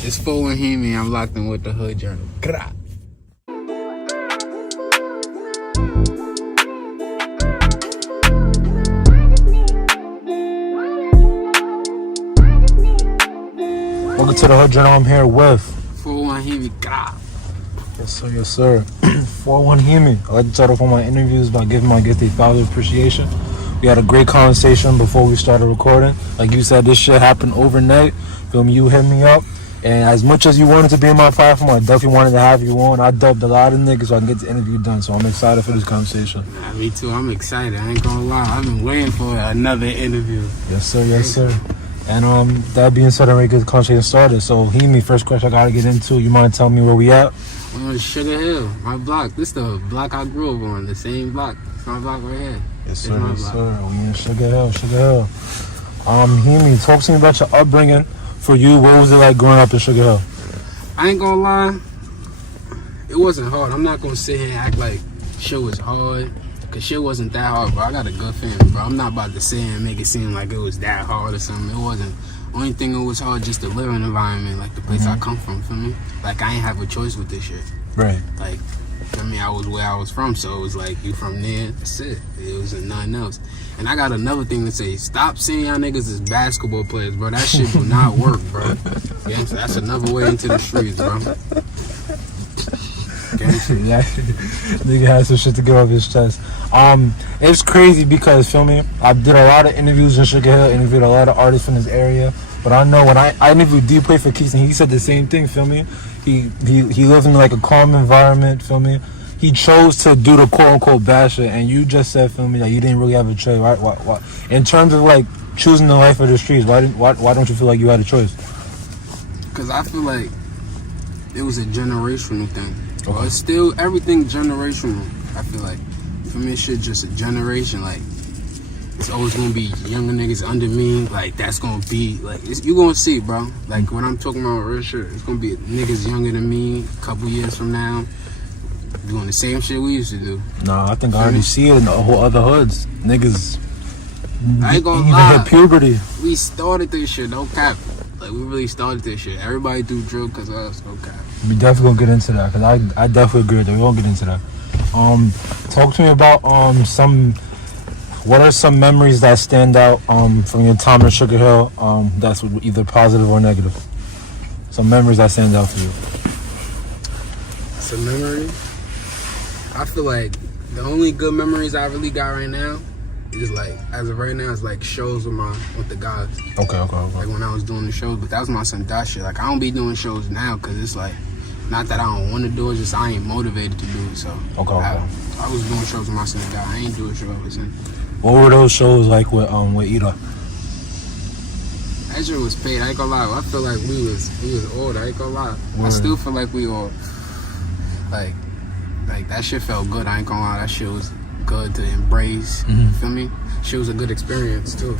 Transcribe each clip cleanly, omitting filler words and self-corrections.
It's full and Heemy. I'm locked in with the Hood Journal. Gra. Welcome to the Hood Journal. I'm here with 41 Heemy. Gra. Yes sir, yes sir. 41 Heemy. I like to start off on my interviews by giving my guests a father appreciation. We had a great conversation before we started recording. Like you said, this shit happened overnight. Feel me? You hit me up. And as much as you wanted to be in my platform, I definitely wanted to have you on. I dubbed a lot of niggas so I can get the interview done. So I'm excited for this conversation. Yeah, me too. I'm excited. I ain't gonna lie. I've been waiting for another interview. Yes sir, yes sir. And that being said, I'm ready to get the conversation started. So Heemy, first question I gotta get into. You mind telling me where we at? We're on Sugarhill, my block. This the block I grew up on. The same block. It's my block right here. Yes sir, yes sir. We in Sugarhill, Sugarhill. Heemy, talk to me about your upbringing. For you, what was it like growing up in Sugarhill? I ain't gonna lie, it wasn't hard. I'm not gonna sit here and act like shit was hard, cause shit wasn't that hard, bro. I got a good family, bro. I'm not about to sit here and make it seem like it was that hard or something. It wasn't. Only thing it was hard just the living environment, like the place I come from, feel me? Like I ain't have a choice with this shit. Right. Like, I mean, I was where I was from, so it was like, you from there, that's it. It was nothing else. And I got another thing to say. Stop saying y'all niggas as basketball players, bro. That shit will not work, bro. Yeah, so that's another way into the streets, bro. Yeah, nigga has some shit to get off his chest. It's crazy because, feel me, I did a lot of interviews in Sugarhill, interviewed a lot of artists from this area. But I know when I interviewed D-Play for Keys, and he said the same thing, feel me? He lived in like a calm environment, feel me? He chose to do the quote-unquote bad shit, and you just said, feel me, that you didn't really have a choice. Why? In terms of like choosing the life of the streets, why don't you feel like you had a choice? Because I feel like it was a generational thing. Okay. Well, it's still everything generational. I feel like for me, shit just a generation. Like it's always gonna be younger niggas under me. Like that's gonna be like you gonna see, bro. Like when I'm talking about real shit, it's gonna be niggas younger than me. A couple years from now, doing the same shit we used to do. Nah, I think I already see it in the whole other hoods. Niggas I ain't gonna even lie. hit puberty. We started this shit, no cap. Like we really started this shit. Everybody do drill because of us, no cap. We definitely gonna get into that because I definitely agree with that. We won't get into that. Talk to me about what are some memories that stand out from your time in Sugarhill that's either positive or negative? Some memories that stand out to you. Some memory. I feel like the only good memories I really got right now is like, as of right now, it's like shows with the guys. Okay. Like when I was doing the shows, but that was my Ndot shit. Like I don't be doing shows now because it's like, not that I don't want to do it, just I ain't motivated to do it. So Okay. I was doing shows with my Ndot. I ain't doing a show ever since. What were those shows like with Edot? That shit was paid. I ain't gonna lie. I feel like we was old. I ain't gonna lie. Word. I still feel like we all like that shit felt good. I ain't gonna lie. That shit was good to embrace. You feel me? Shit was a good experience too.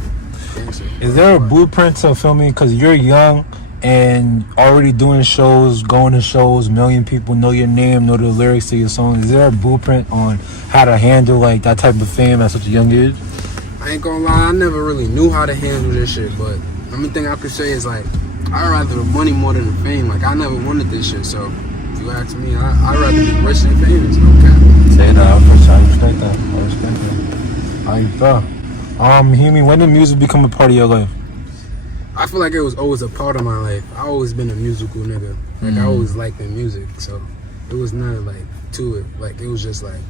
Is there a blueprint to filming? Because you're young and already doing shows, going to shows, a million people know your name, know the lyrics to your songs. Is there a blueprint on how to handle like that type of fame at such a young age? I ain't gonna lie, I never really knew how to handle this shit, but the only thing I could say is like, I'd rather the money more than the fame. Like I never wanted this shit, so if you ask me, I'd rather be rich than famous, no cap. Say that, I respect that. I respect that. How you feel? Heemy, when did music become a part of your life? I feel like it was always a part of my life. I always been a musical nigga. Like I always liked the music, so it was nothing like to it. Like it was just like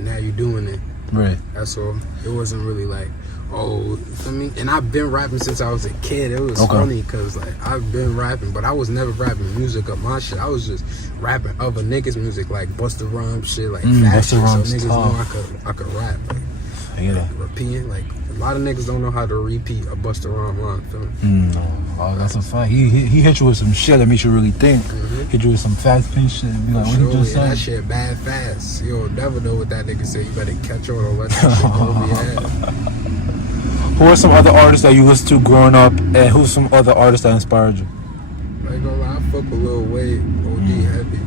now you doing it. Right. That's all. It wasn't really like, oh, you feel me? And I've been rapping since I was a kid. It was funny because like I've been rapping, but I was never rapping music of my shit. I was just rapping other niggas' music, like Busta Rhymes shit, like fat shit, so niggas know I could rap. Like, repeating, like a lot of niggas don't know how to repeat a Busta Rhymes line. Feel me? Oh, that's a fact. He hit you with some shit that makes you really think. Hit you with some fast paced shit. Be like, what you just said? That shit bad fast. You'll never know what that nigga say. You better catch on or let that shit go over your head. Who are some other artists that you listened to growing up, and who's some other artists that inspired you? I ain't gonna lie, I fuck a Lil Wayne, OD heavy.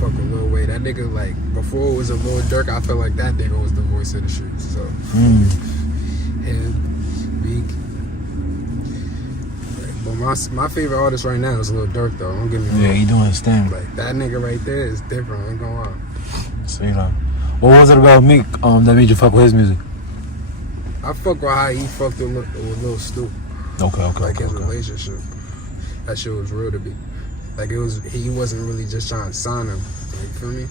Fuck a Lil Wayne. That nigga, like, before it was a Lil Durk, I felt like that nigga was the voice of the streets. So, and Speak. But my favorite artist right now is Lil Durk though. Don't get me wrong. Yeah, he doing his thing. Like that nigga right there is different. I ain't gonna lie. So you know, what was it about Meek that made you fuck with his music? I fuck with how he fucked with Lil Snoop. Okay. Like his relationship. That shit was real to me. Like he wasn't really just trying to sign him. Like, you feel me?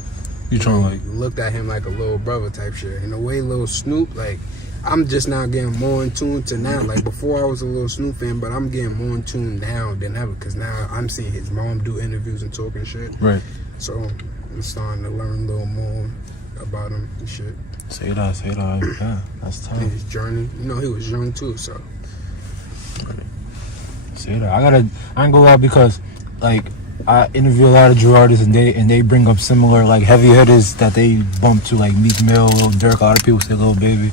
You trying to like looked at him like a little brother type shit. In a way, Lil Snoop, like I'm just now getting more in tune to now. Like before, I was a little Snoop fan, but I'm getting more in tune now than ever because now I'm seeing his mom do interviews and talking shit. Right. So I'm starting to learn a little more about him and shit. Say that. Yeah, that's tough. And his journey. You know, he was young too, so. Say that. I ain't gonna lie because, like, I interview a lot of drill artists and they bring up similar like heavy hitters that they bump to, like Meek Mill, Lil Durk. A lot of people say Lil Baby.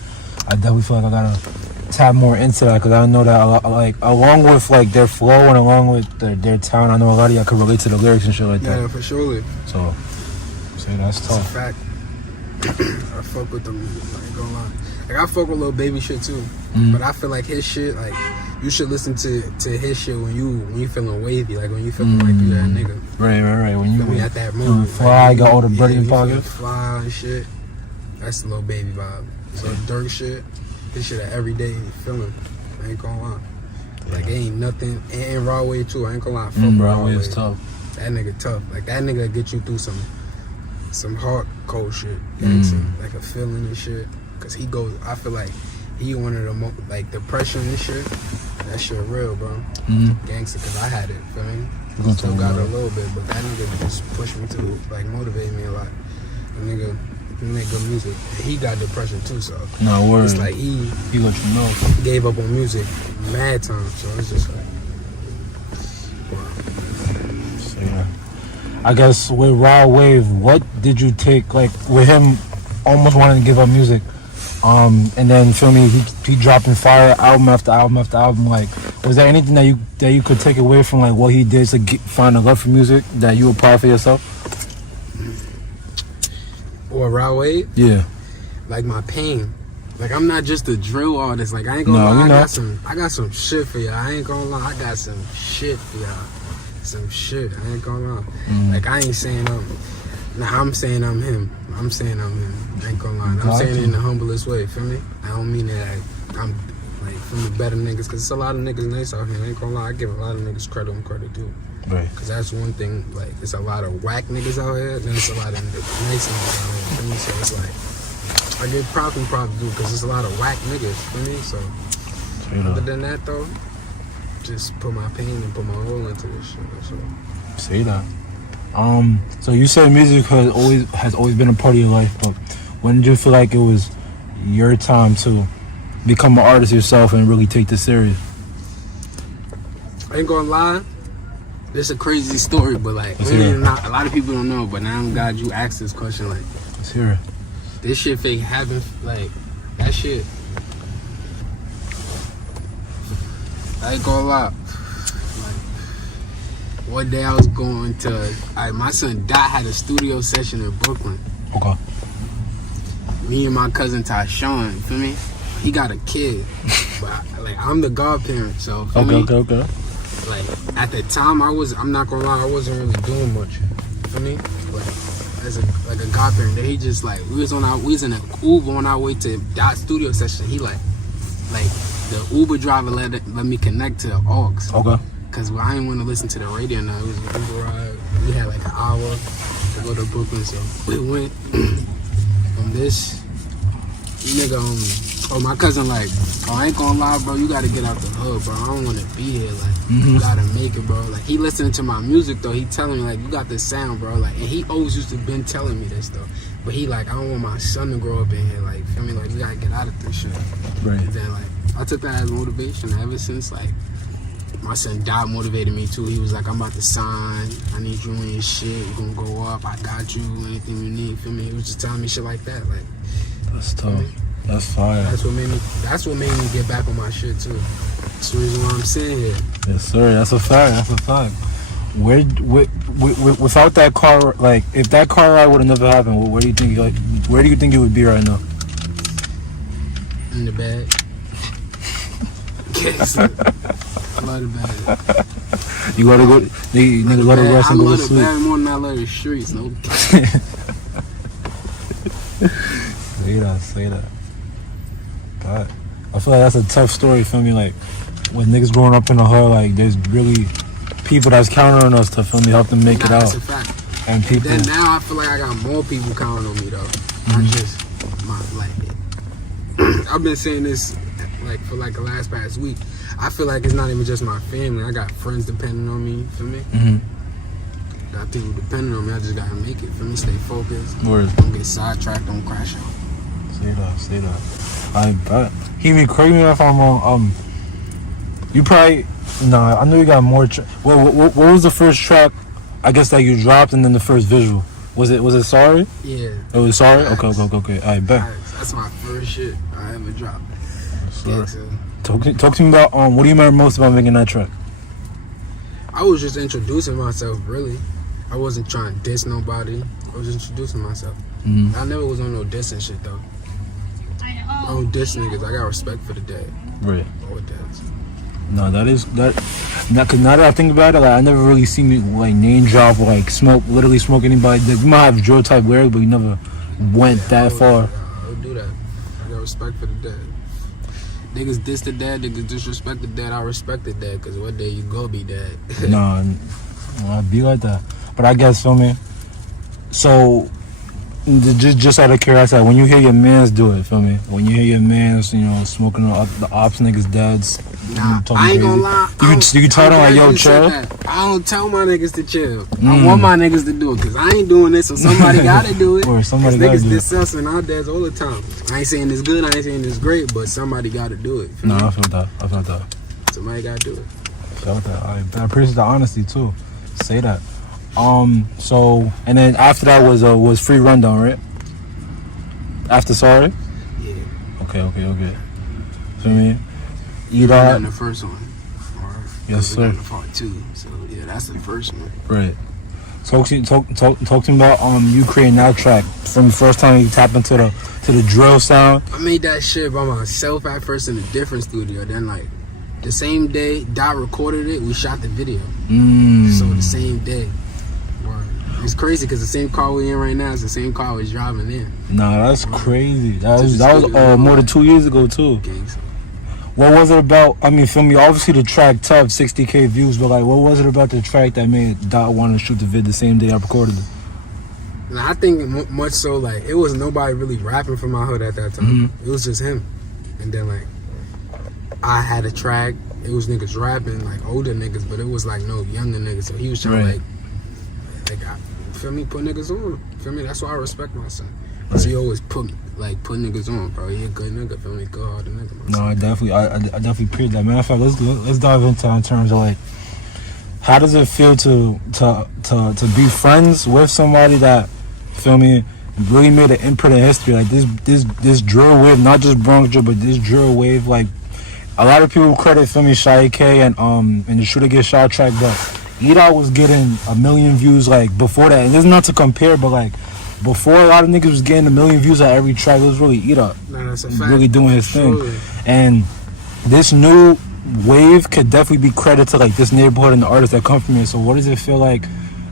I definitely feel like I gotta tap more into that because I know that like along with like their flow and along with their talent, I know a lot of y'all can relate to the lyrics and shit like that. Yeah, for sure. So, say that's tough. It's a fact. I fuck with them. I ain't gonna lie. Like I fuck with Lil Baby shit too, but I feel like his shit, like you should listen to his shit when you feeling wavy, like when you feeling like you that nigga. Right. When you at that moment, fly, like, got all the bread in pocket. Fly and shit. That's the Lil Baby vibe. So Durk shit, this shit an everyday feeling. I ain't gonna lie. Like ain't nothing, and Raw Way too. I ain't gonna lie. Fuck Raw Way is tough. That nigga tough. Like that nigga get you through some hardcore shit, like a feeling and shit. Cause he goes, I feel like he one of the most, like depression and shit. That shit real, bro. Gangster, cause I had it, feel me? Still got it a little bit, but that nigga just pushed me to, like motivate me a lot. The nigga make good music. He got depression too, so no word. It's like he let you know. Gave up on music mad times, so it's just like wow. So yeah. I guess with Raw Wave, what did you take like with him almost wanting to give up music? And then feel me, he dropping fire album after album after album. Like, was there anything that you could take away from like what he did to find a love for music that you apply for yourself? Or Raw Wave? Yeah. Like my pain. Like I'm not just a drill artist. Like I ain't gonna lie, I got some shit for y'all. I ain't gonna lie, I got some shit for y'all. Some shit. I ain't gonna lie. Like I ain't saying I'm saying I'm him. I'm saying I'm him. I ain't gonna lie. I'm saying it in the humblest way, feel me? I don't mean that I'm like from the better niggas, cause it's a lot of niggas nice out here. I ain't gonna lie, I give a lot of niggas credit when credit due. Right. Cause that's one thing, like it's a lot of whack niggas out here, then it's a lot of nice niggas out here, feel me? So it's like, I give props and props due, cause it's a lot of whack niggas, feel me? So, other than that though, just put my pain and put my all into this shit, that's all. Say that. So you said music has always been a part of your life, but when did you feel like it was your time to become an artist yourself and really take this serious? I ain't gonna lie, this is a crazy story, but like really not, a lot of people don't know. But now I'm glad you asked this question. Like, let's hear it. This shit fake happened. Like that shit. I ain't gonna lie. One day I was going to, my son Ndot had a studio session in Brooklyn. Okay. Me and my cousin Tyshawn, feel me? He got a kid, but like I'm the godparent, so feel me? Okay. Like at the time I'm not gonna lie, I wasn't really doing much. Feel me? Like as a godparent, he just like we was in an Uber on our way to Ndot studio session. He like the Uber driver let me connect to the aux. Okay. Cause I didn't want to listen to the radio now. It was an Uber ride. We had like an hour to go to Brooklyn, so we went on this nigga. My cousin like, I ain't gonna lie, bro. You gotta get out the hood, bro. I don't want to be here. Like, you gotta make it, bro. Like, he listening to my music though. He telling me like, you got this sound, bro. Like, and he always used to been telling me this though. But he like, I don't want my son to grow up in here. Like, feel me? Like, you gotta get out of this shit. Right. And then like, I took that as motivation ever since like. My son Ndot motivated me too. He was like, I'm about to sign. I need you in your shit. You're gonna go up. I got you. Anything you need. Feel me? He was just telling me shit like that. Like, that's tough. That's fire. That's what made me get back on my shit too. That's the reason why I'm sitting here. Yes, sir. That's a fact. Without that car, like if that car ride would have never happened, where do you think you would be right now? In the bag. I love the bag. You gotta go. Niggas let it rest and go to sleep. I love the bad more than I love the streets. No cap. Say that. But I feel like that's a tough story. Feel me? Like when niggas growing up in the hood, like there's really people that's counting on us to feel me help them make it out. That's a fact. And people. Then now I feel like I got more people counting on me though. Not just my like. I've been saying this like for like the last past week. I feel like it's not even just my family. I got friends depending on me. Feel me? Got people depending on me. I just gotta make it. Feel me? Stay focused. Word. Don't get sidetracked. Don't crash out. Say that. I bet. Heemy, correct me if I'm wrong. You probably I know you got more. What was the first track? I guess that you dropped, and then the first visual. Was it Sorry? Yeah. It was Sorry. Okay. I bet. That's my first shit I ever dropped. Sure. Talk to me about what do you remember most about making that track? I was just introducing myself, really. I wasn't trying to diss nobody. I was introducing myself. I never was on no dissing shit though. I don't diss niggas. I got respect for the dead. Right. Or dads. No, that. Now that I think about it, like I never really seen me like name drop or like literally smoke anybody. Like, you might have drill type lyrics, but you never went that far. I would do that. I got respect for the dead. Niggas diss the dead, niggas disrespect the dead. I respect the dead, because one day you go be dead. Nah, I'd be like that. But I guess, feel me? So, just out of curiosity, when you hear your mans do it, feel me? When you hear your mans, smoking the ops niggas deads, nah, I ain't gonna lie. You tell them like, yo, chill? I don't tell my niggas to chill. I want my niggas to do it, because I ain't doing this, so somebody gotta do it. Or somebody gotta niggas do diss us and our dads all the time. I ain't saying it's good, I ain't saying it's great, but somebody gotta do it. Nah, I feel that. Somebody gotta do it. Felt that. I appreciate the honesty too. Say that. So and then after that was Free Rundown, right? After Sorry? Yeah. Okay. Feel me? Edot. In the first one. Yes, sir. Part 2. So yeah, that's the first one. Right. Talk to me about you creating that track from the first time you tap into the drill sound. I made that shit by myself at first in a different studio. Then like the same day Dot recorded it, we shot the video. So the same day. It's crazy because the same car we in right now is the same car I was driving in. Nah, that's crazy. That was more than 2 years ago too. Okay, so. What was it about? I mean, feel me? Obviously the track tough, 60K views, but like, what was it about the track that made Dot want to shoot the vid the same day I recorded it? Now, I think much so like it was nobody really rapping from my hood at that time. It was just him, and then like I had a track. It was niggas rapping, like older niggas, but it was like no younger niggas. So he was trying to feel me, put niggas on. Feel me? That's why I respect my son. Cause he always put niggas on, bro. He a good nigga. Feel me? Go hard nigga. No, I definitely appreciate that. Matter of fact, let's dive into in terms of like, how does it feel to be friends with somebody that, feel me, really made an imprint in history? Like this drill wave, not just Bronx drill, but this drill wave, like a lot of people credit, feel me, Shy K and the Shooter Get Shot track, but Edot was getting 1 million views like before that. And this is not to compare, but like before a lot of niggas was getting 1 million views at every track, it was really Edot. Nah, that's a fact. Really doing his thing. And this new wave could definitely be credit to like this neighborhood and the artists that come from here. So what does it feel like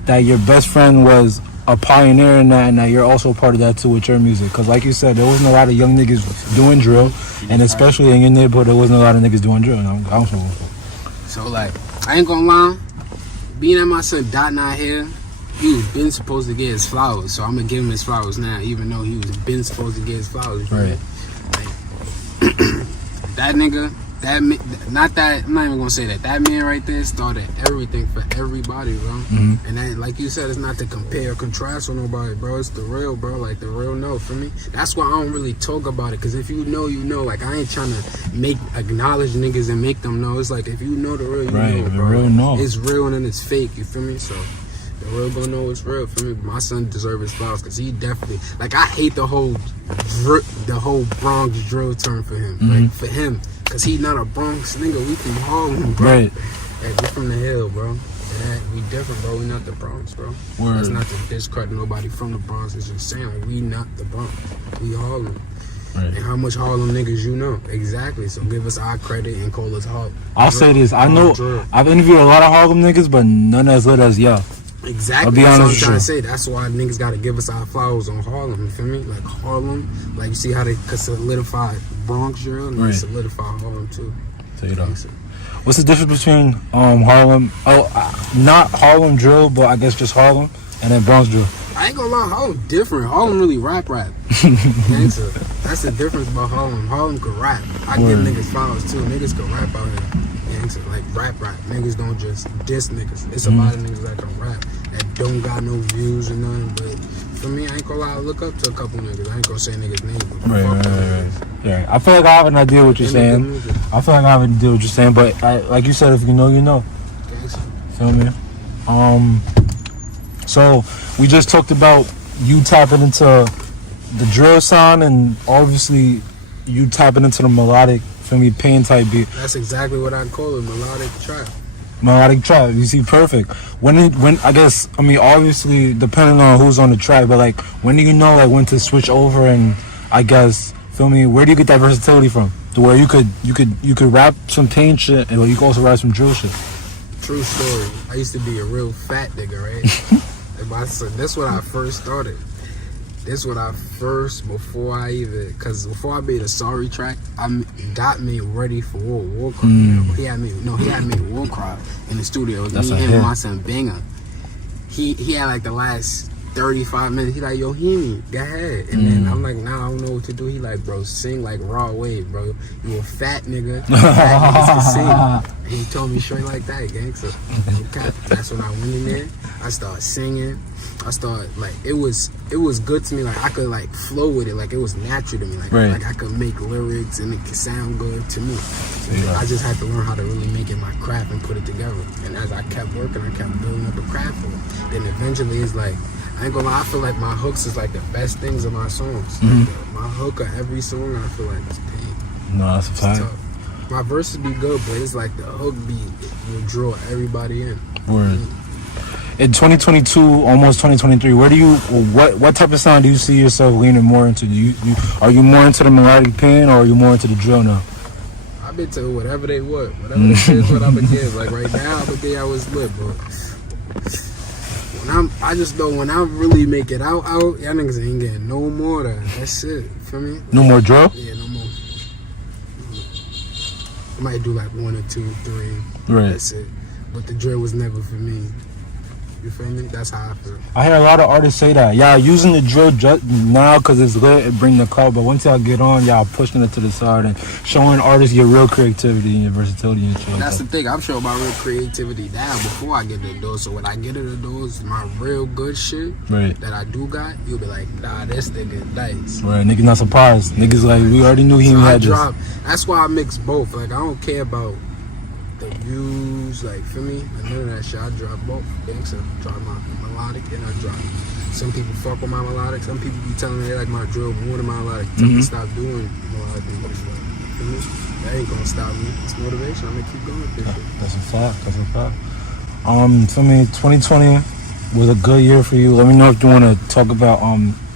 that your best friend was a pioneer in that and that you're also a part of that too with your music? Because like you said, there wasn't a lot of young niggas doing drill, and especially in your neighborhood there wasn't a lot of niggas doing drill. So like, I ain't gonna lie, being that my son Dot not here, he was been supposed to get his flowers, so I'm gonna give him his flowers now, even though he was been supposed to get his flowers. Right. Like, that nigga, I'm not even gonna say that. That man right there started everything for everybody, bro. And that, like you said, it's not to compare or contrast with nobody, bro. It's the real, bro. Like the real know, for me. That's why I don't really talk about it, because if you know, you know. Like I ain't trying to acknowledge niggas and make them know. It's like if you know the real, you know, bro. Real know. It's real and then it's fake. You feel me? So the real gonna know it's real. For me, my son deserves his flowers, because he definitely, like, I hate the whole Bronx drill term for him. Like for him. Cause he not a Bronx nigga, we from Harlem, bro. Right. Hey, we from the hill, bro. Yeah, we different, bro. We not the Bronx, bro. Word. That's not to discredit nobody from the Bronx. It's just saying, like, we not the Bronx. We Harlem. and how much Harlem niggas you know. Exactly. So give us our credit and call us Harlem. I'll say this. I know I've interviewed a lot of Harlem niggas, but none as lit as y'all. Exactly. I'll be That's honest what I'm trying with to say. That's why niggas got to give us our flowers on Harlem. You feel me? Like Harlem, like you see how they could solidify Bronx drill and they solidify Harlem too. Tell you that. What's the difference between Harlem? Not Harlem drill, but I guess just Harlem and then Bronx drill. I ain't gonna lie, Harlem different. Harlem really rap. Gangsta. That's the difference about Harlem. Harlem could rap. I give niggas flowers too. Niggas can rap out here. Gangsta, like rap. Niggas don't just diss niggas. It's a lot of niggas that can rap that don't got no views or nothing. But for me, I ain't gonna lie, I look up to a couple niggas. I ain't gonna say niggas' names. Right. Yeah, I feel like I have an idea what you're saying. But like you said, if you know, you know. Gangsta. Feel me? So we just talked about you tapping into the drill sound and obviously you tapping into the melodic, feel me, pain type beat. That's exactly what I call it, melodic trap. Melodic trap, you see, perfect. When I guess, I mean, obviously depending on who's on the track, but like when do you know like when to switch over and I guess, feel me, where do you get that versatility from? To where you could rap some pain shit and you could also rap some drill shit. True story. I used to be a real fat nigga, right? That's when I first started. Before I made a sorry track, Ndot made Ready for War Cry. He had made War Cry in the studio. It was me, him, and my son Banger. He had like the last 35 minutes. He like, yo, Heemy, go ahead. And then I'm like, nah, I don't know what to do. He like, bro, sing like Raw Wave, bro. You a fat nigga. Fat niggas can sing. And he told me straight like that, gang. So that's when I went in there. I started singing. It was good to me. Like I could like flow with it. Like it was natural to me. Like I could make lyrics and it could sound good to me. So I just had to learn how to really make it my craft and put it together. And as I kept working, I kept building up a craft for it. Then eventually it's like, I ain't gonna lie, I feel like my hooks is like the best things of my songs. Like, my hook of every song, I feel like it's pain. No, that's a fact. My verses be good, but it's like the hook beat will draw everybody in. Word. In 2022, almost 2023, what type of sound do you see yourself leaning more into? Are you more into the melodic pain or are you more into the drill now? I've been to whatever they want. Whatever they say is what I've been getting. Like right now, I've been getting I was lit, bro. I just know when I really make it out, y'all niggas ain't getting no more of that. That's it. Feel me? No more drill? Yeah, no more. I might do like 1 or 2, 3. Right. That's it. But the drill was never for me. You feel me? That's how I feel. I hear a lot of artists say that. Y'all using the drill just now because it's lit, it bring the crowd. But once y'all get on, y'all pushing it to the side and showing artists your real creativity and your versatility and shit. That's the thing. I'm showing my real creativity now before I get to the door. So when I get to the doors, my real good shit that I do got, you'll be like, nah, this nigga nice. Right, niggas not surprised. Niggas like, we already knew he had this. That's why I mix both. Like, I don't care about the views, like, feel me? None of that shit. I drop both. Thanks. I drop my melodic and I drop. Some people fuck with my melodic. Some people be telling me they like my drill more than my melodic. Tell me to stop doing melodic and feel me? That ain't gonna stop me. It's motivation. I'm gonna keep going with this shit. That's a fact. For me, 2020 was a good year for you. Let me know if you want to talk about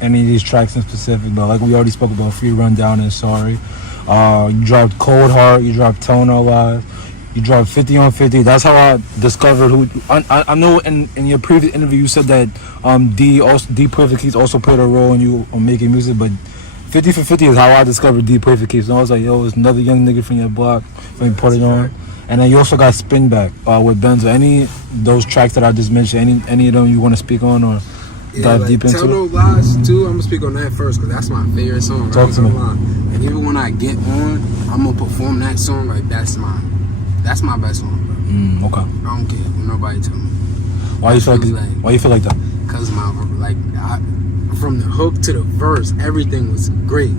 any of these tracks in specific. But like we already spoke about, Free Rundown and Sorry. You dropped Cold Heart. You dropped Tone No Lies. You dropped 50 on 50. That's how I discovered who. I know in your previous interview you said that D Perfect Keys also played a role in you making music, but 50 for 50 is how I discovered D Perfect Keys. And I was like, yo, it's another young nigga from your block. Let me put it on. And then you also got Spin Back with Benzo. Any those tracks that I just mentioned, any of them you want to speak on or dive deep into? Tell No Lies too. I'm gonna speak on that first because that's my favorite song. Talk to me. And even when I get on, I'm gonna perform that song like that's my best song, bro. Okay. I don't care what nobody tell me. Why you feel like that? Cause from the hook to the verse, everything was great.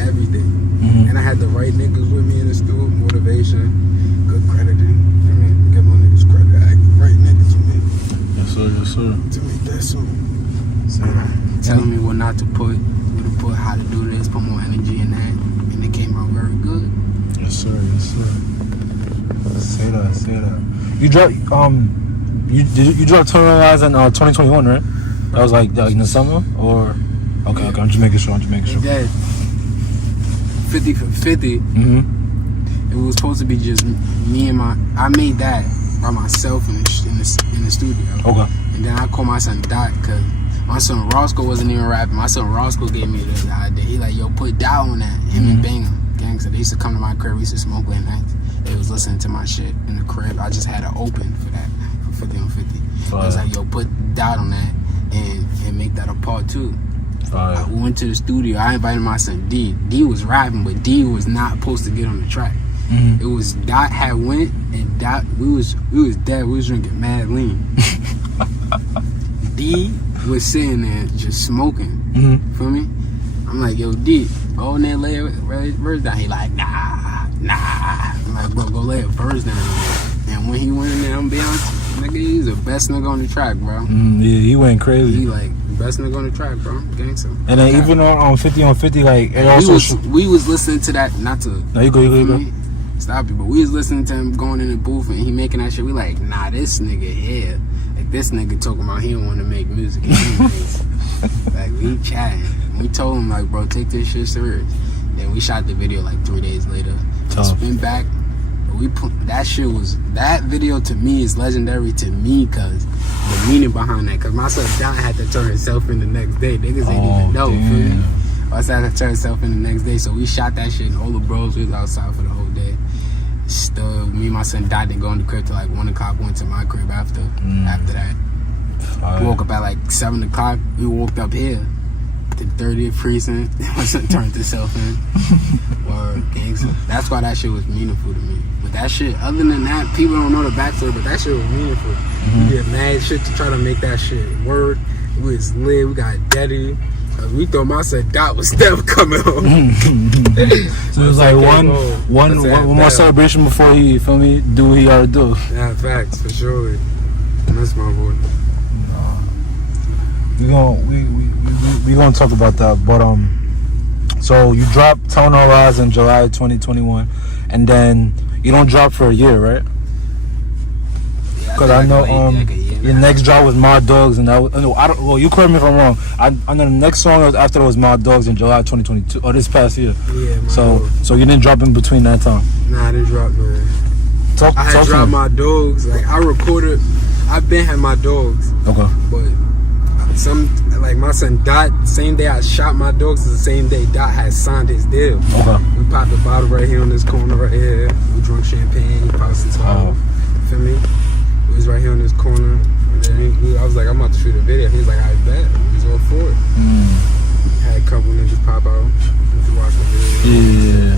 Everything. And I had the right niggas with me in the studio. Motivation, good crediting. I mean, get my niggas credit. I had right niggas with me. Yes sir. To make that song. Telling me what not to put, how to do this, put more energy in that, and it came out very good. Yes sir. Say that. You dropped you dropped Turn On Eyes in 2021, right? That was like in the summer or okay. I'm just making sure. Dead. 50 for 50. It was supposed to be just me and I made that by myself in the studio. Okay. And then I called my son Dot because my son Roscoe wasn't even rapping. My son Roscoe gave me the idea. He like, yo, put Dot on that. Him and Bang Gangsta. They used to come to my crib. We used to smoke late nights. They was listening to my shit in the crib. I just had it open for that, for 50 on 50. I was like, yo, put Dot on that and make that a part 2. We went to the studio. I invited my son D. D was rapping, but D was not supposed to get on the track. It was Dot had went, and Dot we was dead. We was drinking mad lean. D was sitting there just smoking. Feel me? I'm like, yo, D, go in there, lay a verse down. He like, nah. I'm like, bro, go lay a verse down. And when he went in there, I'm being honest, nigga, he's the best nigga on the track, bro. Yeah, he went crazy. He like best nigga on the track, bro. Gangsta. And then even on 50 on 50, like it also we was listening to that. Not to. No, you go. Stop you, but we was listening to him going in the booth and he making that shit. We like, nah, this nigga here. Like this nigga talking about he don't want to make music. Like we chatting. We told him like, bro, take this shit serious. Then we shot the video like 3 days later. Spin back. That video to me is legendary to me because the meaning behind that. Cause my son Don had to turn himself in the next day. Niggas ain't even know. Damn. My son had to turn himself in the next day. So we shot that shit and all the bros we was outside for the whole day. Still, me and my son died and go in the crib till like 1 o'clock. Went to my crib after that. Woke up at like 7 o'clock. We woke up here. The 30th precinct. My son turned himself in. Or gangster. That's why that shit was meaningful to me. But that shit, other than that, people don't know the backstory, but that shit was meaningful. We did mad shit to try to make that shit work. We was lit. We got daddy. We thought my son Dot was never coming home. So it was like one more celebration before he, you feel me, do what he ought to do. Yeah, facts, for sure. That's my boy. We gonna talk about that, but so you dropped Tone No Lies in July 2021, and then you don't drop for a year, right? Because I know your next drop was My Dogs, and that was, well, you correct me if I'm wrong. I know the next song after that was My Dogs in July 2022, or this past year. Yeah, so you didn't drop in between that time? Nah, I didn't drop, man. I had dropped My Dogs. Like I recorded, I've been had My Dogs. Okay. But like my son Dot, same day I shot My Dogs is the same day Dot had signed his deal. Okay. We popped the bottle right here on this corner right here. We drunk champagne. He popped some 12. Feel me? We was right here on this corner. And then I was like, I'm about to shoot a video. He was like, I bet. We was all for it. Had a couple niggas pop out. If you watch the video.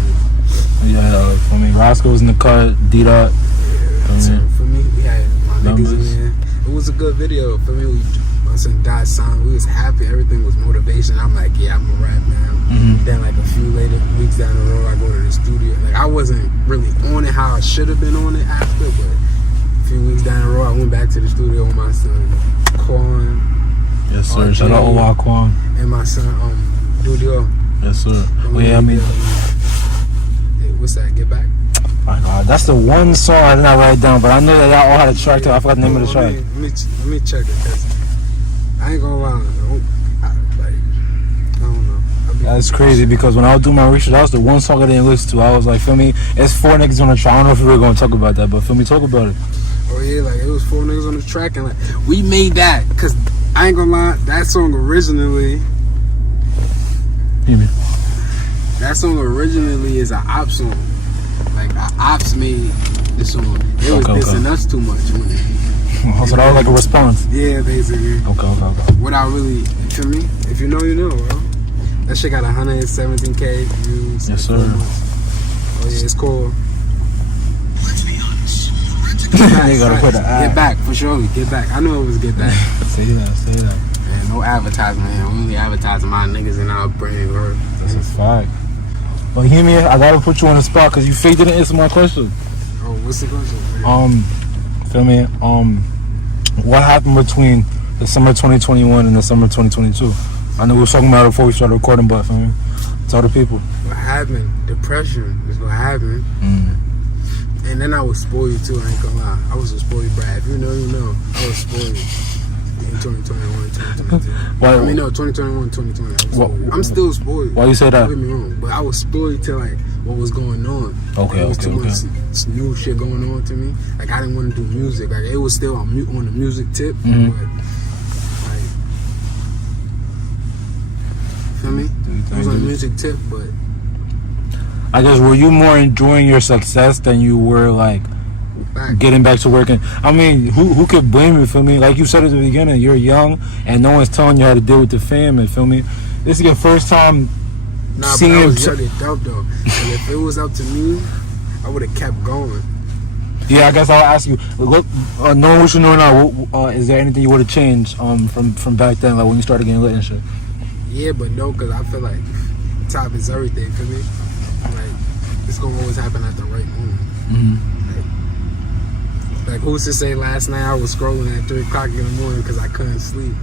Yeah. For me, Roscoe was in the car. D-Dot. Yeah. For me, we had my niggas in there. It was a good video. For me, my son Dot signed. We was happy. Everything was motivation. I'm like, yeah, I'm gonna rap now. Then like a few weeks down the road, I go to the studio. Like I wasn't really on it how I should have been on it after, but a few weeks down the road, I went back to the studio with my son Quan. Yes, sir. Shout out to Quan. And my son Dudeylo. Yes, sir. What's that? Get Back. My God, that's the one song I did not write down, but I know that y'all all had a track too. I forgot the name of the track. Let me check it, cause I ain't gonna lie. I don't know. That's crazy because when I was doing my research, that was the one song I didn't listen to. I was like, feel me, it's 4 niggas on the track. I don't know if we were gonna talk about that, but feel me, talk about it. Oh yeah, like it was 4 niggas on the track, and like we made that because I ain't gonna lie, that song originally. That song originally is an Ops song. Like Ops made the song. It was dissing us too much. So that was like a response. Yeah, basically. Okay. Without really, to me, if you know, you know, bro. That shit got 117K views. Yes, sir. Oh yeah, it's cool. Let's be honest. Get Back for sure. Get Back. I know it was Get Back. Say that. Man, no advertisement here. I'm only advertising my niggas in our Upbringing. That's a fact. But Heemy, I gotta put you on the spot because you faked didn't answer my question. Oh, what's the question? Feel me? What happened between the summer 2021 and the summer 2022? I know we were talking about it before we started recording, but feel me? Tell the people. What happened? Depression is what happened. And then I was spoiled too, I ain't gonna lie. I was a spoiled brat. If you know, you know. I was spoiled. In 2021, 2022. Why? I mean, no, 2021, 2020. I was spoiled. I'm still spoiled. Why you say that? Don't get me wrong, but I was spoiled to like what was going on. Okay, there was okay, too much new shit going on to me. Like I didn't want to do music. Like it was still on the music tip, but like, feel me? It was on the music tip, but I guess were you more enjoying your success than you were like getting back to working? I mean, who could blame you? Feel me? Like you said at the beginning, you're young and no one's telling you how to deal with the fam. And feel me? This is your first time seeing but I was young and dumb though. And if it was up to me, I would have kept going. Yeah, I guess I'll ask you. Look, knowing what you know now, is there anything you would have changed from back then, like when you started getting lit and shit? Yeah, but no, because I feel like top is everything for me. Like it's gonna always happen at the right moment. Like who's to say last night I was scrolling at 3 o'clock in the morning because I couldn't sleep,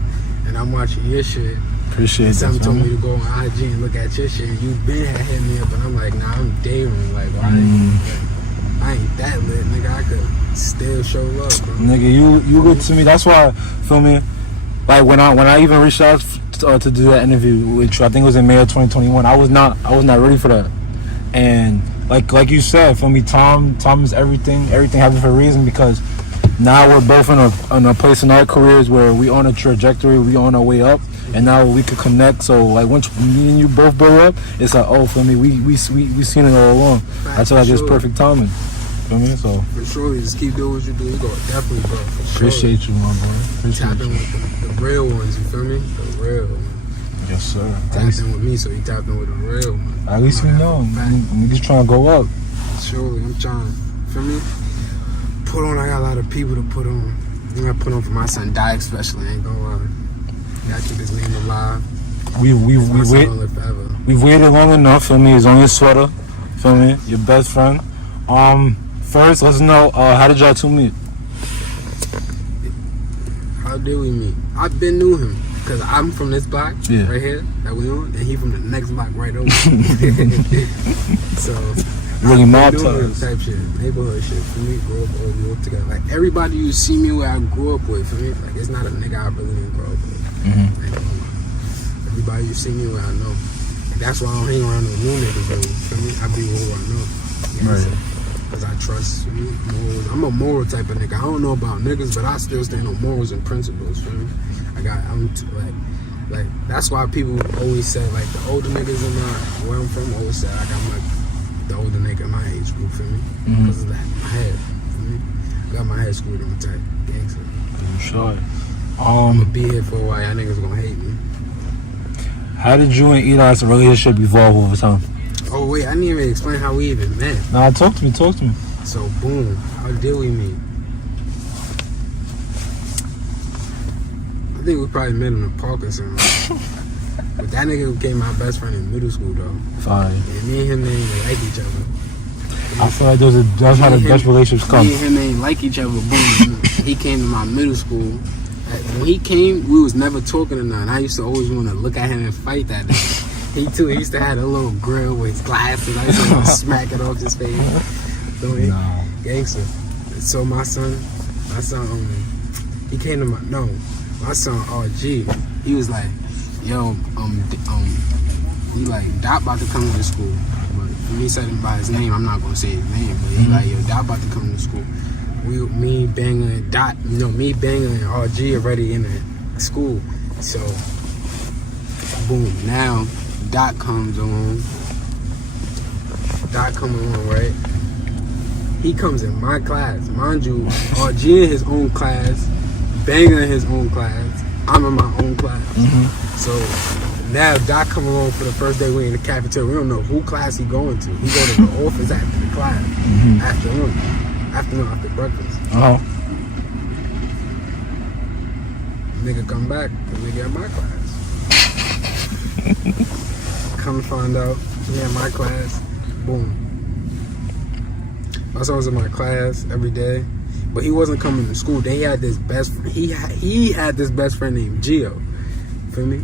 and I'm watching your shit. Appreciate that. Someone told me to go on IG and look at your shit. You been hit me up, and I'm like, nah, I'm daring. Like, I ain't that lit, nigga. I could still show love, bro. Nigga, you good to me. That's why, feel me? Like when I even reached out to do that interview, which I think was in May of 2021, I was not ready for that. And like you said, feel me? Tom is everything. Everything happens for a reason, because now we're both in a place in our careers where we on a trajectory, we on our way up, and now we could connect. So like once me and you both blow up, it's like, oh, for me, we seen it all along. That's like it's perfect timing. Feel me? So for sure, just keep doing what you do. You go definitely, bro. For sure. Appreciate you, my boy. Appreciate tapping you. with the real ones. You feel me? The real ones. Yes, sir. Tapping with me, so you tapping with the real one. At least we know. Niggas trying to go up. Surely, I'm trying. Feel me? Put on. I got a lot of people to put on. I'm gonna put on for my son Dyke, especially. I ain't gonna lie. Gotta keep his name alive. We've waited long enough. Feel me? He's on your sweater. Feel me? Your best friend. First, let's know how did y'all two meet? How did we meet? I've been knew him because I'm from this block right here that we on, and he from the next block right over. So really mob ties type shit, neighborhood shit. For me, grew up together. Like everybody you see me where I grew up with. For me, like it's not a nigga I really didn't grow up with. Like, everybody you see me where I know. And that's why I don't hang around no new niggas. Really. For me, I be with who I know. Right. Because I trust morals. I'm a moral type of nigga. I don't know about niggas, but I still stand on morals and principles. For me, like that's why people always say like the older niggas in where I'm from always say like I'm like the older nigga in my age group. For me, because of that, my head. For me, got my head screwed on tight. Gangster. I'm sure. I'm gonna be here for a while. Y'all niggas gonna hate me. How did you and Edot's relationship evolve over time? Oh wait, I didn't even explain how we even met. Nah, talk to me. So boom, how did we meet? I think we probably met in a park or something. But that nigga became my best friend in middle school though. Fine. And me and him ain't even like each other. I feel like that's how the best relationships come. Me and him ain't like each other. Boom. He came to my middle school. When he came, we was never talking or nothing. I used to always want to look at him and fight that nigga. He used to have a little grill with his glasses. I used to smack it off his face. So gangster. So my son, he came to my son RG. He was like, yo, he like Ndot about to come to school. But when he said him by his name, I'm not gonna say his name, but he like, yo, Ndot about to come to school. Me, Banger, and Dot, me, Banger, and RG already in the school. So boom, now Dot comes on, right? He comes in my class. Mind you, RG in his own class, Banger in his own class, I'm in my own class. So now Dot come along for the first day we in the cafeteria. We don't know who class he going to. He go to the office after the class, after breakfast. Nigga come back, the nigga in my class. Come find out, he in my class, boom. My son was in my class every day, but he wasn't coming to school. Then he had this he had this best friend named Gio. Feel me?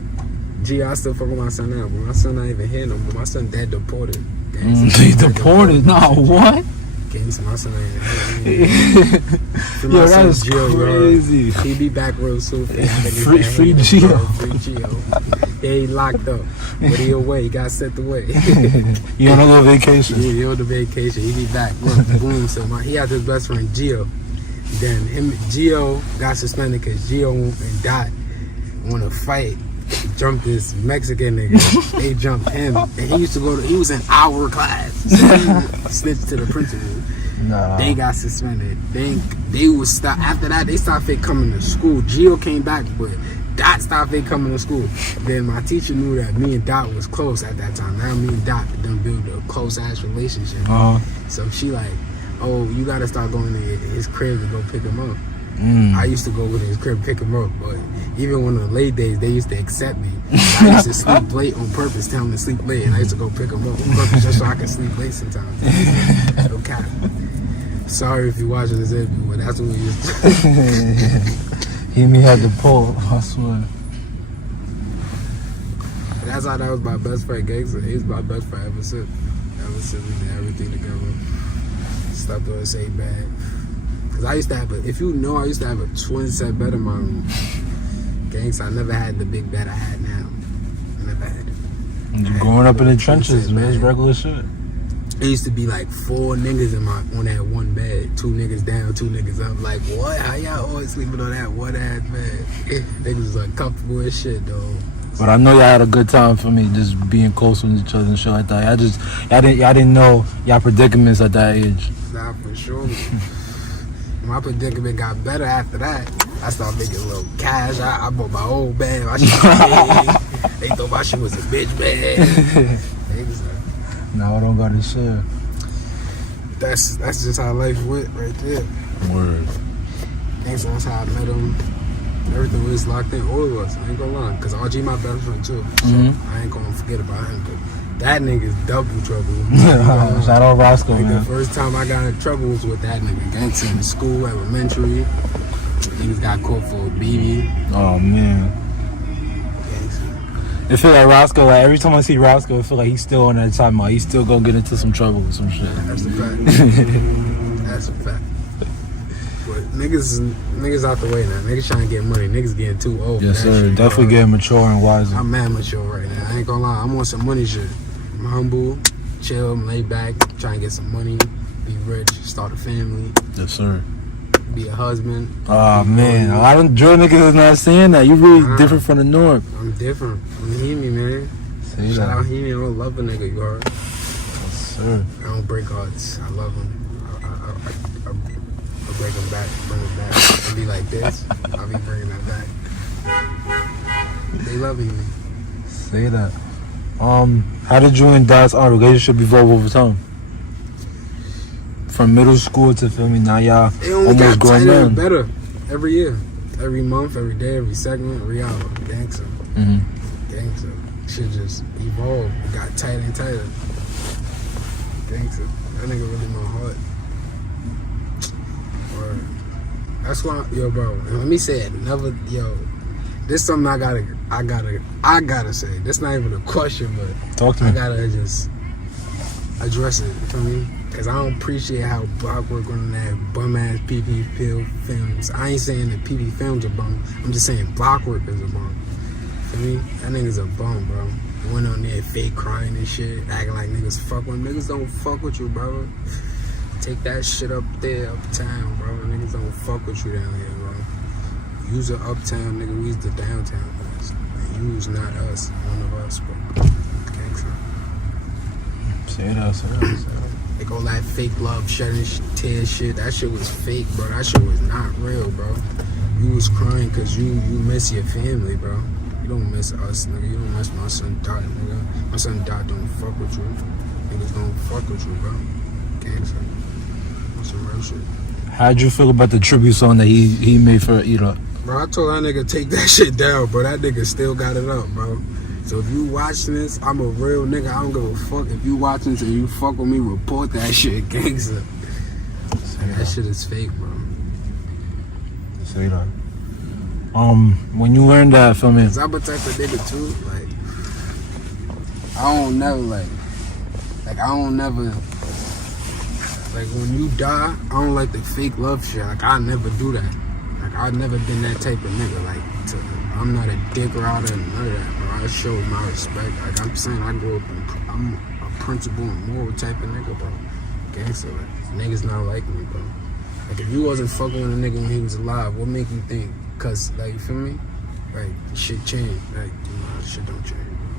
Gio, I still fuck with my son now, but my son not even here no more. My son dead deported. He deported? No, what? Gangsta, my son ain't. Yo, that is crazy. He be back real soon. Free Gio. Free Gio. Yeah, he locked up, but he away. He got sent away. You on a little vacation? Yeah, he on the vacation. He be back. Look, boom. So he had his best friend Gio. Then Gio got suspended because Gio and Dot want to fight. Jumped this Mexican nigga. They jumped him, and he used to go to. He was in our class. So he snitched to the principal. Nah. They got suspended. They was stop after that. They stopped fake coming to school. Gio came back, but Dot stopped fake coming to school. Then my teacher knew that me and Dot was close at that time. Now me and Dot done build a close ass relationship. So she like, oh, you gotta start going to his crib to go pick him up. I used to go with his crib, pick him up, but even when on the late days, they used to accept me. I used to sleep late on purpose, tell them to sleep late, and I used to go pick him up on purpose just so I could sleep late sometimes. No cap. Sorry if you're watching this interview, but that's what we used to do. Heemy had the pull, I swear. That's how that was my best friend, Gangsta. He's my best friend ever since. Ever since we did everything together. Slept on the same bed. Cause I used to have I used to have a twin set bed in my room. Gangsta, I never had the big bed I had now. I never had it. Growing up in the trenches, man, it's regular shit. It used to be like 4 niggas on that one bed. 2 niggas down, 2 niggas up. Like, what? How y'all always sleeping on that one ass bed? Niggas was uncomfortable as shit, though. But I know y'all had a good time for me, just being close with each other and shit like that. Y'all didn't know y'all predicaments at that age. Nah, for sure. My predicament got better after that. I started making a little cash. I bought my own bed. My shit was big. They thought my shit was a bitch bed. Now I don't got this shit. That's just how life went right there. Word. Thanks, that's how I met him. Everything was locked in. All of us. I ain't gonna lie. Because RG my best friend too. So I ain't gonna forget about him. But that nigga's double trouble. Shout out Roscoe, man. The first time I got in trouble was with that nigga. Gangsta in school, elementary. Niggas got caught for a BB. Oh, man. It feel like Roscoe, like every time I see Roscoe, I feel like he's still on that time out. He's still gonna get into some trouble with some shit. That's a fact. That's a fact. But niggas out the way now. Niggas trying to get money. Niggas getting too old. Yes, sir. Definitely getting mature and wiser. I'm mad mature right now. I ain't gonna lie. I'm on some money shit. I'm humble, chill, I'm laid back, trying to get some money, be rich, start a family. Yes, sir. Be a husband. Oh, man. A lot of drill niggas is not saying that. You really different from the norm. I'm different. I'm Heemy, man. Shout out Heemy. I don't love a nigga, you heard? Yes, sir. I don't break hearts. I love them. I'll break them back, bring them back. I'll be like this. I'll be bringing them back. They love Heemy. Say that. How did you and Dot's relationship evolve over time? From middle school to now y'all almost grown men. Better every year, every month, every day, every segment, every hour. Gangsta. Gangsta. Shit just evolved. It got tighter and tighter. Gangsta. That nigga really my heart. Word. That's why, yo, bro. And let me say it. This is something I gotta say. This not even a question, but talk to me. I gotta just address it. You feel me? Because I don't appreciate how Blockwork on that bum-ass PP Pill films. I ain't saying that PP films are bum. I'm just saying Blockwork is a bum. For me, that nigga's a bum, bro. He went on there fake crying and shit, acting like niggas fuck with him. Niggas don't fuck with you, bro. Take that shit up there, uptown, bro. Niggas don't fuck with you down here, bro. You's a uptown nigga, we's the downtown niggas. And you's not us, one of us, bro. Gangsta. Say that. Like all that fake love, shedding tears shit, that shit was fake, bro. That shit was not real, bro. You was crying because you miss your family, bro. You don't miss us, nigga. You don't miss my son Dot, nigga. My son Dot don't fuck with you. Niggas don't fuck with you, bro. Gangsta. That's some real shit. How'd you feel about the tribute song that he made for Edot? Bro, I told that nigga take that shit down, bro. That nigga still got it up, bro. So if you watching this, I'm a real nigga. I don't give a fuck. If you watching this and you fuck with me, report that shit, gangsta. That shit is fake, bro. Say that. When you learned that from me, cause I'm a type of nigga too. Like, I don't never Like, when you die, I don't like the fake love shit. Like, I never do that. Like, I've never been that type of nigga. Like, I'm not a dick rider and none of that, bro. I show my respect. Like, I'm saying, I grew up I'm a principle and moral type of nigga, bro. Gangster, like, niggas not like me, bro. Like, if you wasn't fucking with a nigga when he was alive, what make you think? Cause, like, you feel me? Like, shit changed. Like, shit don't change, bro.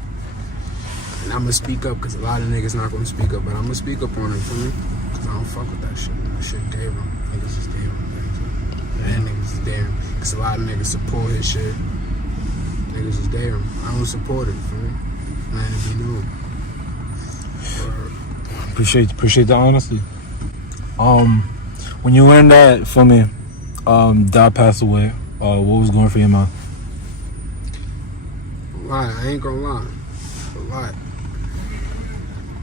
And I'ma speak up, cause a lot of niggas not gonna speak up, but I'ma speak up on it, feel me? Cause I don't fuck with that shit. That shit damn. Niggas is damn. And niggas is damn. Cause a lot of niggas support his shit. Niggas is damn. I don't support it, feel me? Nothing to be doing. Appreciate the honesty. When you learned that, for me, Dad passed away, what was going for your mind? I ain't gonna lie. A lot.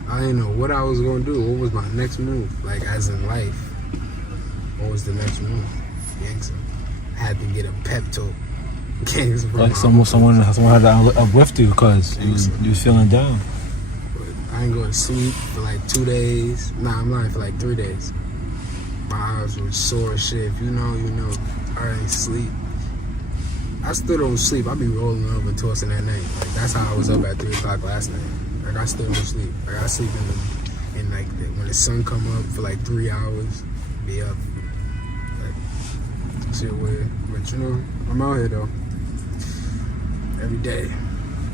I didn't know what I was gonna do. What was my next move? Like, as in life. What was the next move? Gangster. I had to get a pep talk. Gangster. Like someone had to uplift you because you was feeling down. But I ain't going to sleep for like 2 days. Nah, I'm lying, for like 3 days. My eyes were sore as shit. If you know, you know. I ain't sleep. I still don't sleep. I be rolling over and tossing at night. Like, that's how I was up at 3 o'clock last night. Like, I still don't sleep. Like, I sleep in like when the sun come up for like 3 hours, be up. Like, shit weird. But you know, I'm out here though. Every day.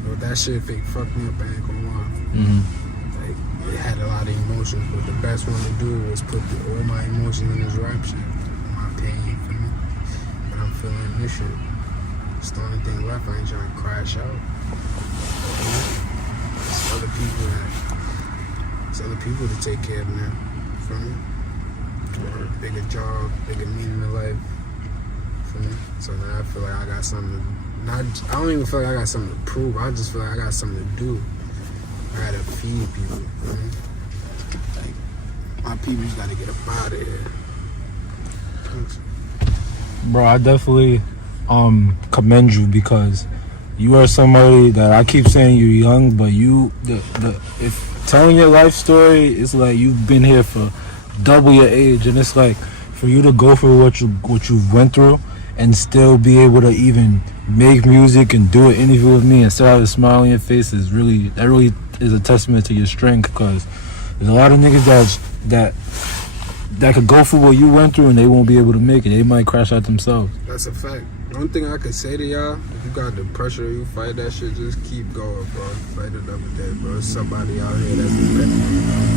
But that shit fucked me up, I ain't gonna lie. Mm-hmm. Like, it had a lot of emotions, but the best one to do was put all my emotions in this rap shit. My pain, for me. But I'm feeling this shit. It's the only thing left. I ain't trying to crash out. It's other people to take care of now. For me. Or a bigger job, bigger meaning in life. For me. So now I feel like I got something to, I don't even feel like I got something to prove. I just feel like I got something to do. I gotta feed people. For me. Like, my people's gotta get up out of here. Thanks. Bro, I definitely commend you because you are somebody that I keep saying you're young, but if telling your life story, it's like you've been here for double your age, and it's like for you to go through what you went through and still be able to even make music and do an interview with me and still have a smile on your face that really is a testament to your strength, because there's a lot of niggas that could go through what you went through and they won't be able to make it. They might crash out themselves. That's a fact. One thing I could say to y'all, if you got the pressure, you fight that shit, just keep going, bro. Fight it every day, bro. There's somebody out here that's depending on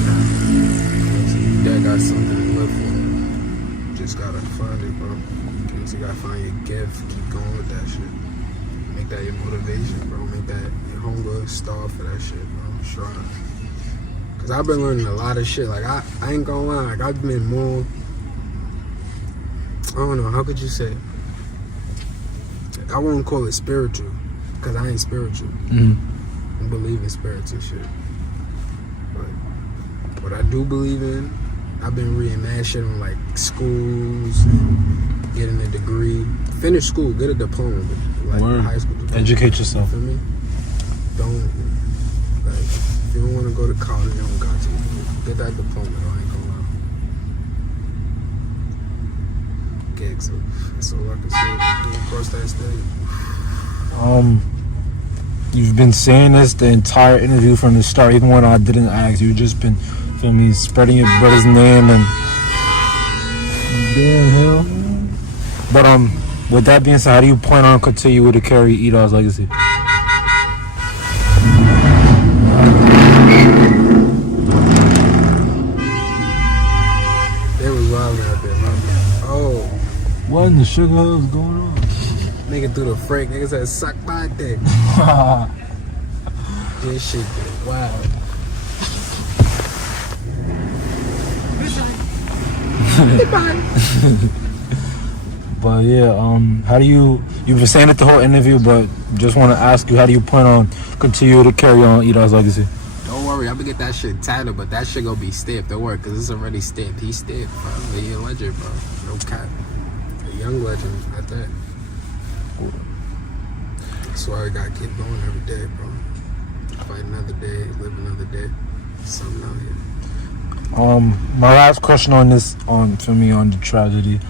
you. That got something to live for. You just gotta find it, bro. You gotta find your gift. Keep going with that shit. Make that your motivation, bro. Make that your hunger, starve for that shit, bro. I'm sure. Cause I've been learning a lot of shit. Like, I ain't gonna lie. Like, I've been more, I don't know, how could you say it? I won't call it spiritual, because I ain't spiritual. Mm-hmm. I don't believe in spirits and shit. But what I do believe in, I've been reading mad shit on like schools and getting a degree. Finish school, get a diploma. Like high school diploma. Educate yourself. You feel me? Don't, like, if you don't want to go to college, you don't got to. Get that diploma, though, I ain't gonna lie. So that's all I can say. Across that stage. You've been saying this the entire interview from the start, even when I didn't ask. You've just been, feel me, spreading your brother's name and damn hell. But with that being said, how do you plan on continuing to carry Edot's legacy? They was wild out there, man. Oh. What in the Sugarhill is going on? Nigga threw the freak. Niggas said, suck my dick. This shit get wild. But yeah, how do you've been saying it the whole interview, but just want to ask you, how do you plan on continue to carry on Edot's legacy? Don't worry, I'm gonna get that shit tighter, but that shit gonna be stiff. Don't worry, cause it's already stiff. He's stiff, bro. He a legend, bro. No cap. A young legend at that. That's why I gotta keep going every day, bro. Fight another day, live another day. Something out here. My last question on this, on the tragedy.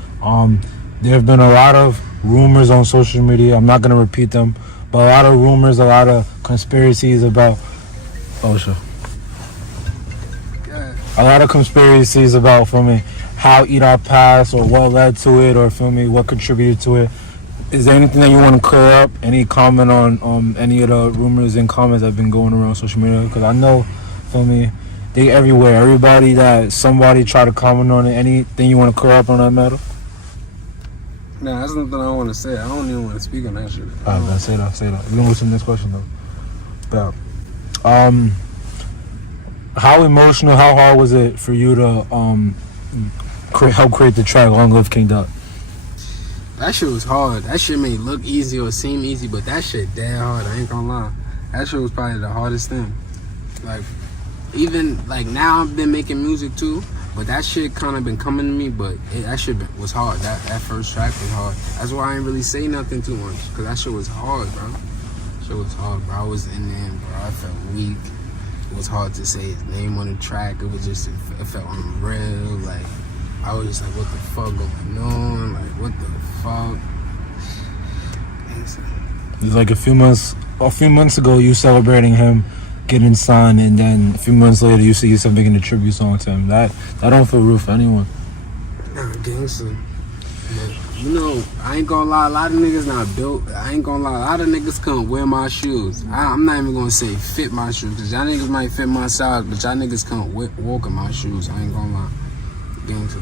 There have been a lot of rumors on social media. I'm not gonna repeat them, but a lot of rumors, a lot of conspiracies about. Oh sure. A lot of conspiracies about, how Edot passed, or what led to it, or what contributed to it. Is there anything that you want to clear up? Any comment on any of the rumors and comments that have been going around social media? Because I know, they everywhere. Everybody that somebody try to comment on it. Anything you want to clear up on that matter? Nah, that's nothing I want to say. I don't even want to speak on that shit. Alright, say that. We're gonna go to the next question though. But, how emotional, how hard was it for you to help create the track Long Live King Dot? That shit was hard. That shit may look easy or seem easy, but that shit dead hard. I ain't gonna lie. That shit was probably the hardest thing. Like, even like now I've been making music too, but that shit kind of been coming to me. But that shit was hard. That first track was hard. That's why I ain't really say nothing too much, cause that shit was hard, bro. Shit was hard, bro. I was in there, bro. I felt weak. It was hard to say his name on the track. It was just, it felt unreal. Like, I was just like, what the fuck going on? Like, what the fuck? It's like a few months ago, you celebrating him getting signed, and then a few months later, you see yourself making a tribute song to him. That don't feel real for anyone. Nah, gangster. But, you know, I ain't gonna lie, a lot of niggas not built. I ain't gonna lie, a lot of niggas can't wear my shoes. I'm not even gonna say fit my shoes, because y'all niggas might fit my size, but y'all niggas can't walk in my shoes. I ain't gonna lie. Gangster.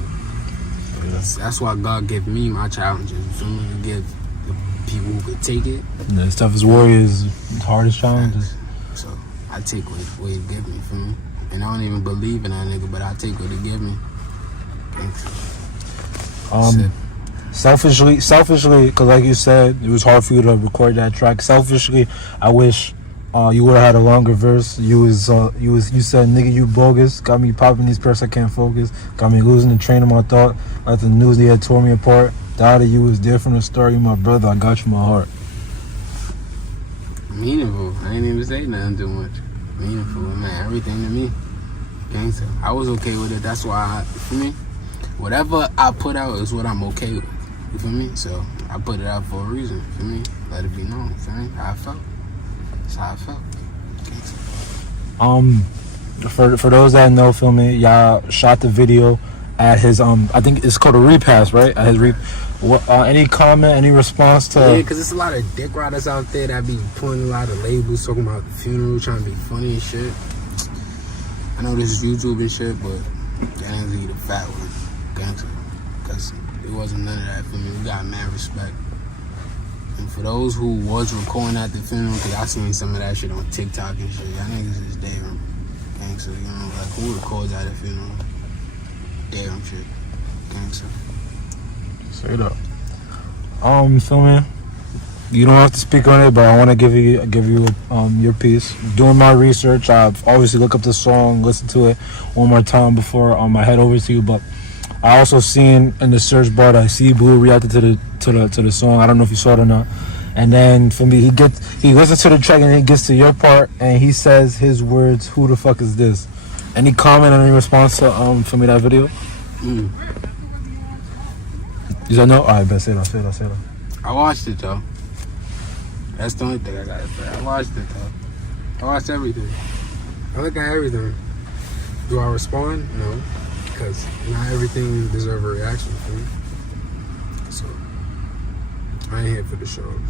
That's why God gave me my challenges. You feel me? To give the people who could take it. Yeah, the toughest warriors, the hardest challenges. So I take what he give me, feel me? And I don't even believe in that nigga, but I take what he give me. Selfishly, because like you said, it was hard for you to record that track. Selfishly, I wish you would have had a longer verse. You said, nigga, you bogus. Got me popping these perks, I can't focus. Got me losing the train of my thought. Like the news, they had tore me apart. Doubt of you was there from the start. You my brother, I got you my heart. Meaningful. I ain't even say nothing too much. Meaningful, man. Everything to me. Gangster. I was okay with it. That's why, for me, whatever I put out is what I'm okay with. You feel me? So I put it out for a reason. For me, let it be known. Feel me? How I felt. That's how I felt. Gangster. For those that know, feel me, y'all shot the video at his I think it's called a repass, right? At his any comment, any response to? Yeah, because it's a lot of dick riders out there that be putting a lot of labels, talking about the funeral, trying to be funny and shit. I know this is YouTube and shit, but that ain't really the fat one. Gangster. Because it wasn't none of that for me. We got mad respect. And for those who was recording at the funeral, because I seen some of that shit on TikTok and shit, y'all niggas is damn gangster, you know, like who records at a funeral? Damn shit. Gangster. Say it up. Feel me? You don't have to speak on it, but I want to give you your piece. Doing my research, I've obviously looked up the song, listened to it one more time before I head over to you. But I also seen in the search bar that C Blue reacted to the song. I don't know if you saw it or not. And then for me, he listens to the track and he gets to your part and he says his words. Who the fuck is this? Any comment or any response to for me that video? You said no? Alright, bet say that. I watched it though. That's the only thing I gotta say. I watched it though. I watched everything. I look at everything. Do I respond? No. Because not everything deserves a reaction from me. So, I ain't here for the shows.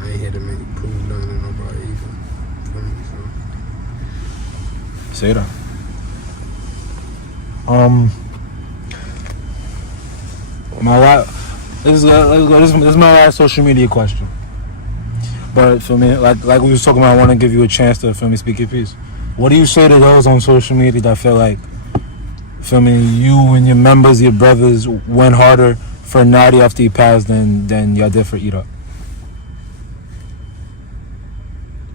I ain't here to make prove nothing to nobody either. For me, so. Say that. This is my last social media question. But for me, like we was talking about, I want to give you a chance to speak your piece. What do you say to those on social media that feel like, you and your members, your brothers went harder for Naughty after he passed than y'all did for Edot?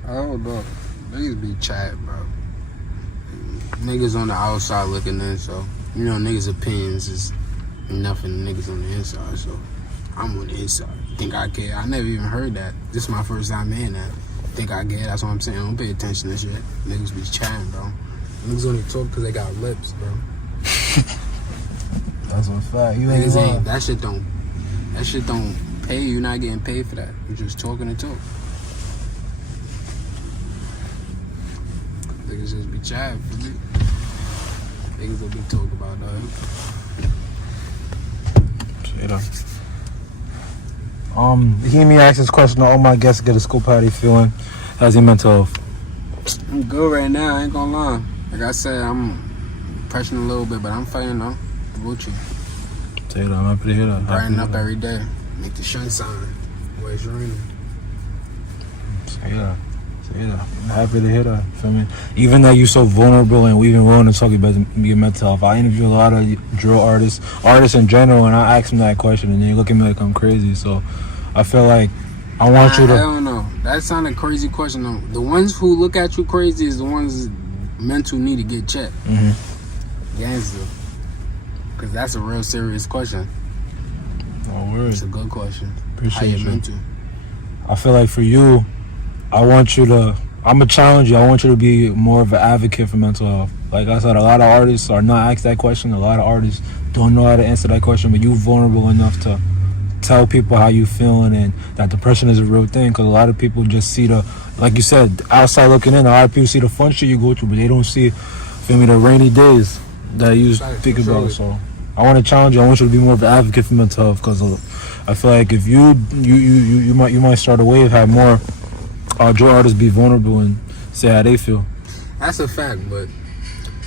I don't know. Niggas be chat, bro. Niggas on the outside looking in, so you know niggas' opinions is nothing to niggas on the inside, so I'm on the inside. Think I care? I never even heard that. This is my first time hearing that. Think I care? That's what I'm saying. Don't pay attention to shit. Niggas be chatting, bro. Niggas only talk because they got lips, bro. That's a fact. You Niggas ain't ain't, that shit don't pay. You're not getting paid for that. You're just talking to talk. Niggas just be chatting for me. Niggas will be talking about that. Heemy asked this question to all my guests to get a scoop. How they feeling? How's your mental health? I'm good right now, I ain't gonna lie. Like I said, I'm pressing a little bit, but I'm fighting though. Gucci. Say that, I'm happy to hear that. Brighten up every day. Make the sun shine. Boy, it's raining. Say that. I'm happy to hear that. Feel me? Even though you're so vulnerable and we've been willing to talk about your mental health. I interview a lot of drill artists in general, and I ask them that question, and they look at me like I'm crazy. So I feel like I want you to. I don't know. That sounded a crazy question though. The ones who look at you crazy is the ones mental need to get checked. Mm-hmm. Gangster. Because that's a real serious question. No worries. It's a good question. Appreciate How you you. mental? I feel like for you, I'm going to challenge you. I want you to be more of an advocate for mental health. Like I said, a lot of artists are not asked that question. A lot of artists don't know how to answer that question, but you're vulnerable enough to tell people how you feeling and that depression is a real thing, because a lot of people just see the, like you said, outside looking in, a lot of people see the fun shit you go through, but they don't see, feel me, the rainy days that you speak about. So I want to challenge you. I want you to be more of an advocate for mental health, because I feel like if you might start a wave, have more drill artists be vulnerable and say how they feel. That's a fact, but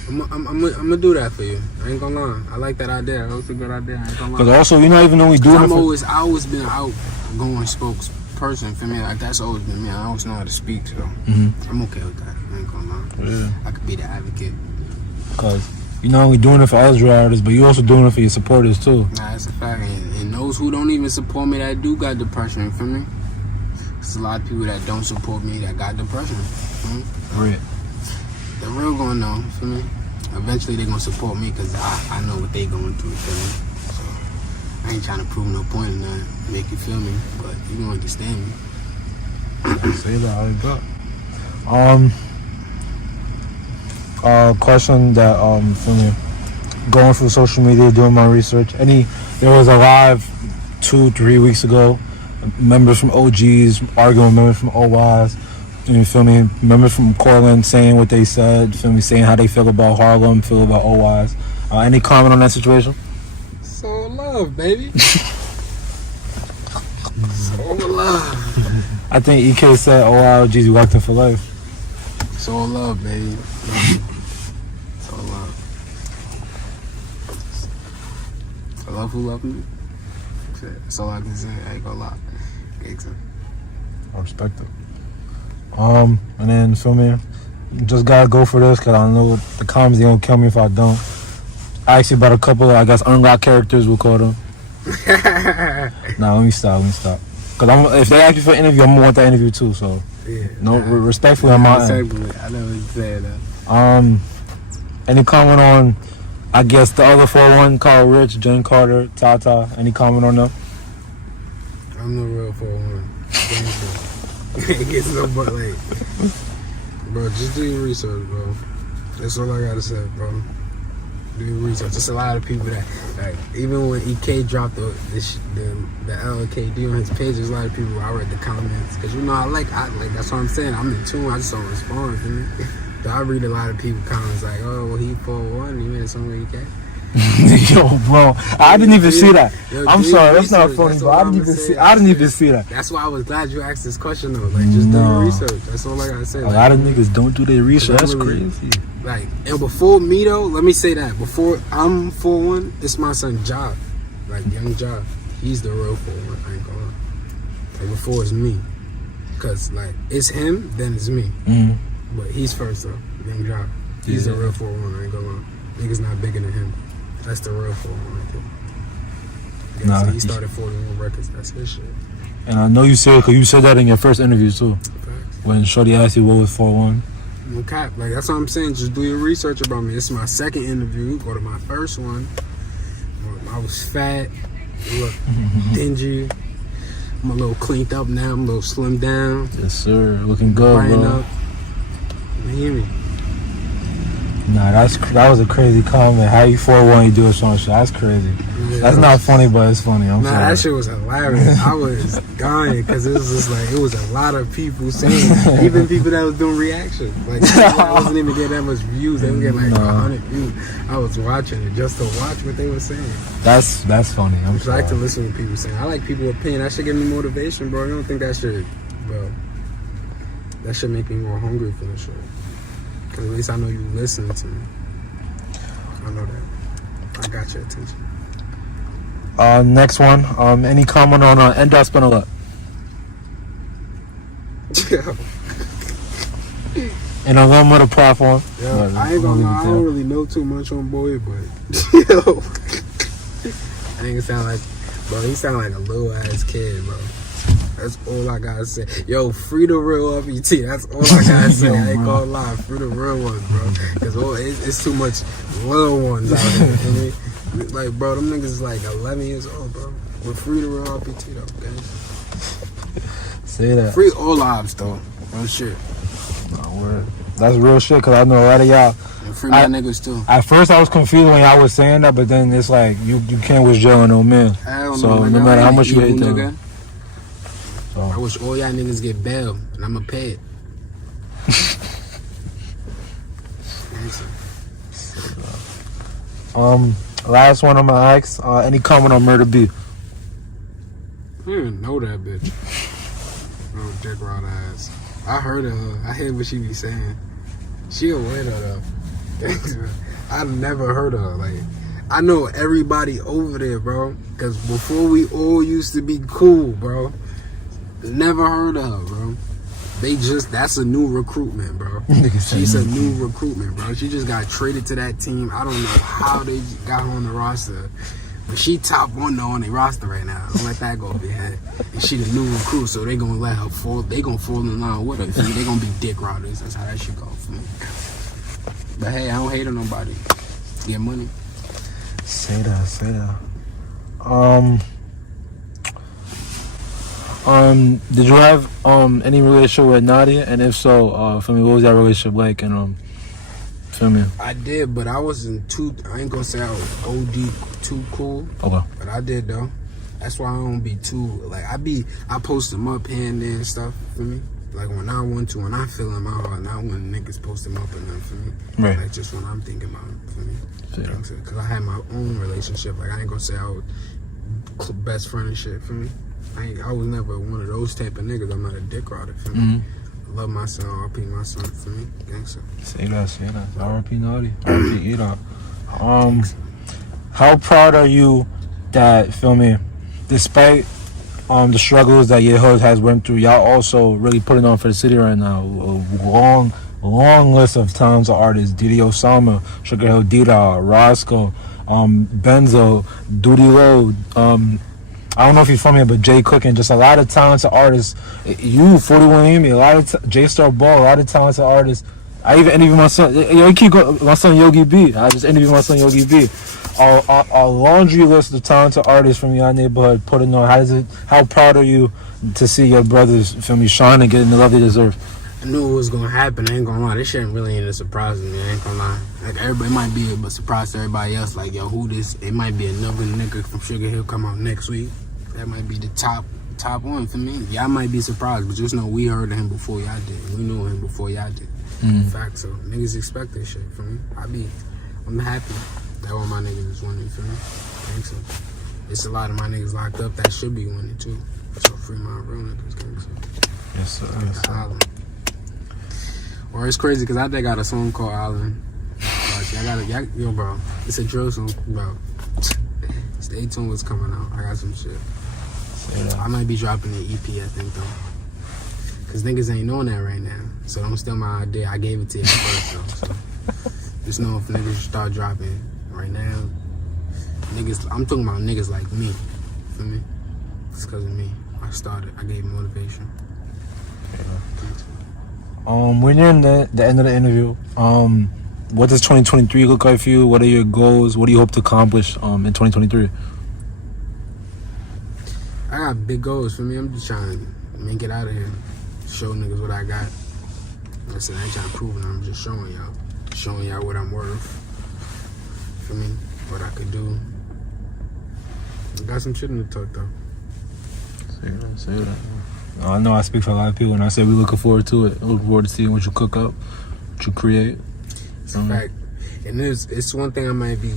I'm gonna do that for you. I ain't gonna lie. I like that idea. That was a good idea. I ain't gonna lie. Because also, you're not even only doing it. I always been an outgoing spokesperson for me. Like that's always been me. I always know how to speak, so I'm okay with that. I ain't gonna lie. Yeah. I could be the advocate. Because you're not only doing it for us drill artists, but you're also doing it for your supporters too. Nah, that's a fact. And those who don't even support me that do got depression, for me. There's a lot of people that don't support me that got depression. Right. The real gonna know, for me. Eventually they gonna support me because I know what they going through, feel me? So I ain't trying to prove no point in that, make you feel me, but you gonna understand me. Say that how you got. Question that for me, going through social media, doing my research. There was a live 2-3 weeks ago. Members from OGs arguing with members from OYs. You feel me? Members from Cortland saying what they said. Feel me? Saying how they feel about Harlem, feel about OYs. Any comment on that situation? So love, baby. So love. I think EK said OGs walked in for life. So love, baby. So love. I love who love me. That's all I can say. I ain't gonna lie. I respect it. And then feel me, just gotta go for this, because I know the comments they gonna kill me if I don't. I asked you about a couple of, I guess, unlocked characters, we'll call them. Nah, let me stop. Because if they ask you for an interview, I'm gonna want that interview too. So yeah, respectfully on my end. I never said that. Any comment on, I guess, the other 4-1 called Richh, Jen Carter, Tata? Any comment on them? I'm the real 4-1. It gets no but like, bro, just do your research, bro. That's all I gotta say, bro. Do your research. There's a lot of people that, like, even when EK dropped the LLKD on his page, there's a lot of people I read the comments, cause you know I like that's what I'm saying. I'm in tune. I just don't respond. You know? So I read a lot of people comments like, oh, well, he 4-1. He made a song with EK. Yo, bro, I didn't even see that. Yo, I'm sorry, that's not research. funny, That's but I didn't even see that. That's why I was glad you asked this question though. Like, just do your research. That's all I gotta say. A lot of niggas don't do their research. That's crazy. Like, and before me though, let me say that before I'm 4-1, it's my son Job, like young Job. He's the real 4-1. I ain't gonna lie. Like before it's me, cause like it's him, then it's me. But he's first though, young Job. He's the real 4-1. I ain't gonna lie. Niggas not bigger than him. That's the real 4-1 right there. Yeah, so he started 41 records. That's his shit. And I know you said, because you said that in your first interview too. Facts. When Shorty asked you what was 4-1. No cap. Like, that's what I'm saying. Just do your research about me. This is my second interview. Go to my first one. I was fat. Look dingy. I'm a little cleaned up now. I'm a little slimmed down. Yes, sir. Looking good, Brighten bro. up. You hear me? Nah, that was a crazy comment. How you 4-1, you do a song shit. That's crazy. Yeah, that's not funny, but it's funny. I'm sorry. That shit was hilarious. I was dying because it was just like it was a lot of people saying, even people that was doing reactions. Like I wasn't even getting that much views. They would get like 100 views. I was watching it just to watch what they were saying. That's funny. I like to listen to what people saying. I like people's opinion. That should give me motivation, bro. You don't think that should, bro? That should make me more hungry for the shit. Cause at least I know you listen to me. I know that. I got your attention. Next one. Any comment on Ndotspinalot? And on one other platform. Yeah, I ain't gonna lie, I don't really know too much on boy, but yo, I ain't sound like, bro. He sound like a little ass kid, bro. That's all I gotta say. Yo, free the real RPT. That's all I gotta say. I ain't gonna lie. Free the real ones, bro. Because it's too much little ones out here. You know what I mean? Like, bro, them niggas is like 11 years old, bro. But free the real RPT, though, guys. Say that. Free all lives, though. No shit. No word. That's real shit, because I know a lot of y'all. And free my niggas, too. At first, I was confused when y'all was saying that, but then it's like, you can't wish jail on no man. So, no matter how much you hate them. So. I wish all y'all niggas get bail, and I'ma pay it. Last one I'm gonna ask. Any comment on Murda B? I didn't even know that bitch. Oh, dick rod ass. I heard of her. I heard what she be saying. She a winner though. I never heard of her. Like, I know everybody over there, bro. Cause before we all used to be cool, bro. Never heard of her, bro. That's a new recruitment, bro. She's a new recruitment, bro. She just got traded to that team. I don't know how they got her on the roster. But she top one though on their roster right now. Don't let that go over your head. And she the new recruit, so they gonna let her fall. They gonna fall in line with her. They gonna be dick routers. That's how that shit go for me. But hey, I don't hate on nobody. Get money. Say that. Did you have any relationship with Nadia? And if so, for me, what was that relationship like? And feel me? I did, but I wasn't too. I ain't gonna say I was OD too cool. Okay. But I did though. That's why I don't be too like. I post them up here and there and stuff for me. Like when I want to, when I feel in my heart, not when niggas post them up and them for me. Right. Like just when I'm thinking about them for me. Because I had my own relationship. Like I ain't gonna say I was best friend and shit for me. I was never one of those type of niggas. I'm not a dick router for me. Mm-hmm. I love my son, RP my son for me. Gangsta. Say that. RP Naughty. RP Edot. How proud are you that, feel me, despite the struggles that your hood has went through, y'all also really putting on for the city right now? A long list of talented artists. Osama, Sugarhill, Ndot, Roscoe, Benzo, Dudeylo, I don't know if you're from here, but Jay Cooking, just a lot of talented artists. You, 41 Heemy, a lot of J Star Ball, a lot of talented artists. I even interviewed my son. You keep going, my son Yogi B. I just interviewed my son Yogi B. A laundry list of talented artists from your neighborhood putting on. How proud are you to see your brothers, feel me, shine and get in the love they deserve? I knew it was gonna happen. I ain't gonna lie. This shit really ain't a surprise to me. I ain't gonna lie. Like everybody might be a surprise to everybody else. Like yo, who this? It might be another nigga from Sugarhill come out next week. That might be the top one for me. Y'all might be surprised, but just know we heard of him before y'all did. We knew him before y'all did. In fact, so niggas expect this shit from me. I'm happy that all my niggas is winning for me. Thanks. So. It's a lot of my niggas locked up that should be winning too. So free my real niggas. Thanks. Yes sir. Island. Or it's crazy because I think I got a song called Island. Yo, bro, it's a drill song, bro. Stay tuned what's coming out. I got some shit. I might be dropping an EP, I think, though. Because niggas ain't knowing that right now. So don't steal my idea. I gave it to you first, though. So just know if niggas start dropping right now, niggas, I'm talking about niggas like me. Feel me? It's because of me. I started. I gave motivation. We're nearing the end of the interview. What does 2023 look like for you? What are your goals? What do you hope to accomplish in 2023? I got big goals for me. I'm just trying to make it out of here. Show niggas what I got. Like I said, I ain't trying to prove it. I'm just showing y'all. showing y'all what I'm worth. For me, what I could do. I got some shit in the tuck though. Say that. I know I speak for a lot of people when I say we looking forward to it. Looking forward to seeing what you cook up, what you create. It's a fact. And it's one thing I might be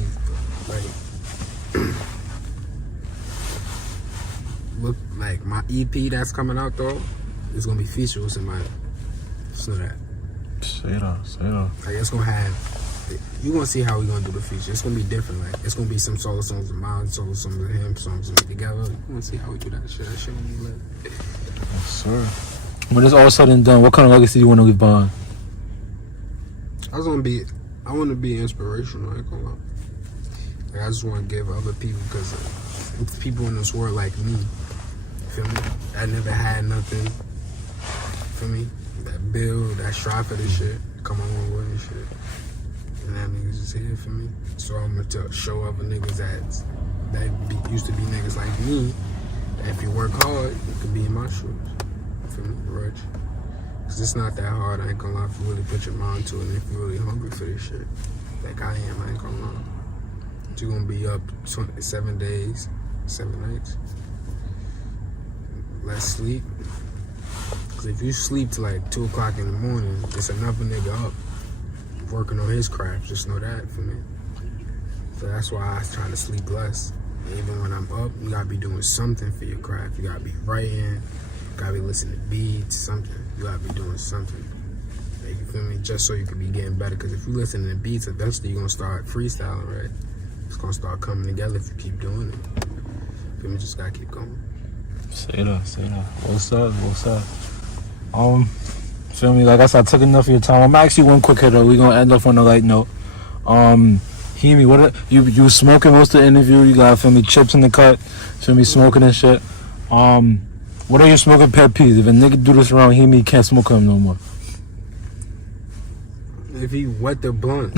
like, look like my EP that's coming out though. It's gonna be features in my. Just know that. Say that. Like it's gonna have. You gonna see how we gonna do the feature. It's gonna be different. Like it's gonna be some solo songs of mine, solo songs of him, songs of me together. You gonna see how we do that shit. That shit gonna be lit. Yes, sir. When it's all said and done, what kind of legacy do you want to leave behind? I want to be inspirational. I ain't gonna lie. Like I just want to give other people because it's people in this world like me. Feel me? I never had nothing. Feel me? That build, that strive for this shit. Come on with and shit. And that niggas is here for me. So I'm gonna show other niggas that used to be niggas like me. That if you work hard, you can be in my shoes. Feel me? Richh. Cause it's not that hard, I ain't gonna lie, if you really put your mind to it and if you're really hungry for this shit. Like I am, I ain't gonna lie. You're gonna be up 7 days, 7 nights. Less sleep. Cause if you sleep till like 2 o'clock in the morning, it's another nigga up working on his craft. Just know that for me. So that's why I try to sleep less. And even when I'm up, you gotta be doing something for your craft. You gotta be writing, you gotta be listening to beats, something. You gotta be doing something. Like, you feel me? Just so you can be getting better. Cause if you listen to beats, eventually you're gonna start freestyling, right? It's gonna start coming together if you keep doing it. Feel me? Just gotta keep going. Say that. What's up? Feel me? Like I said, I took enough of your time. I'm gonna ask you one quick hitter. We gonna end off on a light note. Heemy, what you was smoking most of the interview? You got, feel me, chips in the cut. Feel me, smoking and shit. What are your smoking pet peeves? If a nigga do this around Heemy, he can't smoke him no more. If he wet the blunt.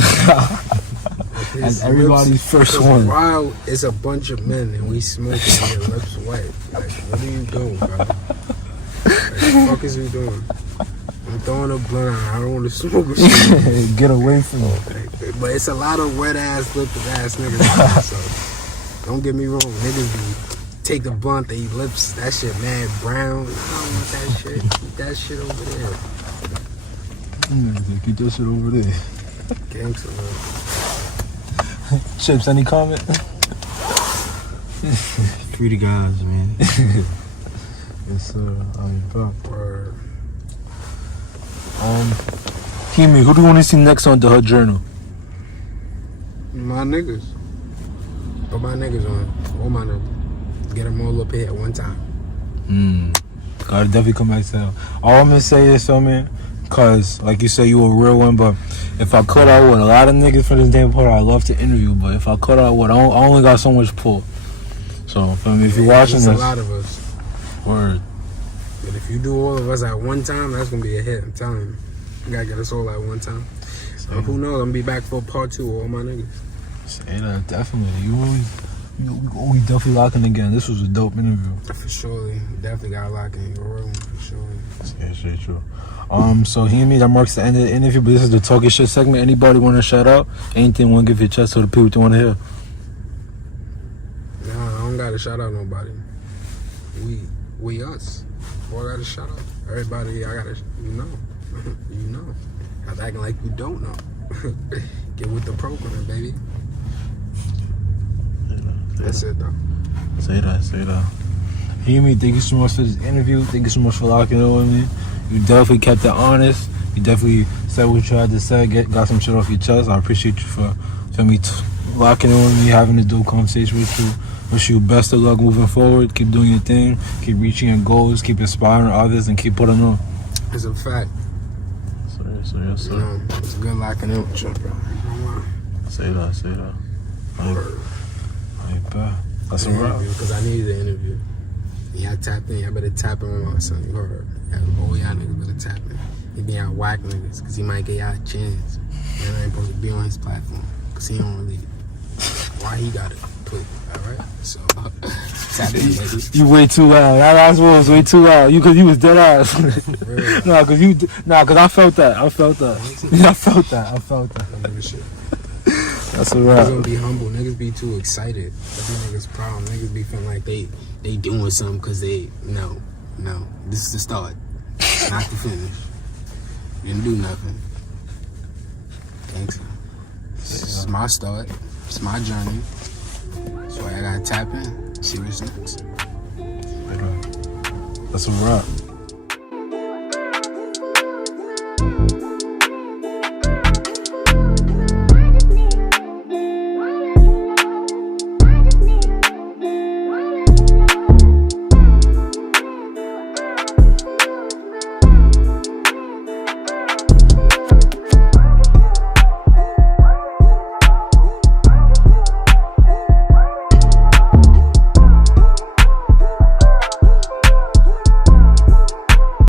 As everybody's first one. While it's a bunch of men and we smoking and your lips wet. Like, what are you doing, bro? Like, the fuck is you doing? I'm throwing a blunt out. I don't want to smoke with you. Get away from it. Like, but it's a lot of wet ass, lipped ass niggas. So don't get me wrong. Niggas be take the blunt, they eat lips. That shit mad brown. I don't want that shit. Keep that shit over there. Keep that shit over there. Gangster, man. Chips, any comment? Free the guys, man. Yes, sir. Word. Heemy, who do you want to see next on the Hood Journal? My niggas. Put my niggas on. All my niggas. Get them all up here at one time. Gotta definitely come back to that. All I'm gonna say is, man, cause like you say, you a real one, but if I cut out with a lot of niggas for this damn part, I love to interview, but if I cut out with, I only got so much pull. So, feel me, if you're watching this, a lot of us. Word. But if you do all of us at one time, that's gonna be a hit. I'm telling you. You gotta get us all at one time. So who knows? I'm gonna be back for part 2 of all my niggas. Say that, definitely. You always definitely locking again. This was a dope interview. For sure. Definitely got lock in your room. For sure. Yeah, straight true. So Heemy, that marks the end of the interview, but this is the talking shit segment. Anybody want to shout out? Anything want to give your chest to the people you want to hear? Nah, I don't gotta shout out nobody. We us. Boy, I gotta shout out everybody. I gotta, you know. I was acting like you don't know. Get with the program, baby. That's it, though. Say that. Heemy, thank you so much for this interview. Thank you so much for locking in with me. You definitely kept it honest. You definitely said what you had to say. Got some shit off your chest. I appreciate you for me locking in with me, having a dope conversation with you. Wish you best of luck moving forward. Keep doing your thing. Keep reaching your goals. Keep inspiring others, and keep putting on. It's a fact. Yes, sir. You know, it's good locking in with you, bro. Say that. I ain't bad. That's a wrap. Because I needed an interview. Y'all tapped in. Y'all better tap in with my son. You heard? All y'all niggas better tap in. He be out whack niggas because he might get y'all a chance. Man, I ain't supposed to be on his platform because he don't really. Why he got it? put. Alright? So, Saturday, baby. You way too loud. That last one was way too loud. Cause you was dead ass. Cause I felt that. Yeah, I felt that. I don't give a shit. That's a Niggas wrap. gonna be humble. Niggas be too excited. That's the niggas' problem. Niggas be feeling like they doing something because they no. This is the start, not the finish. You didn't do nothing. Thanks. This is my start. It's my journey. So I gotta tap in. See what's next. That's a wrap.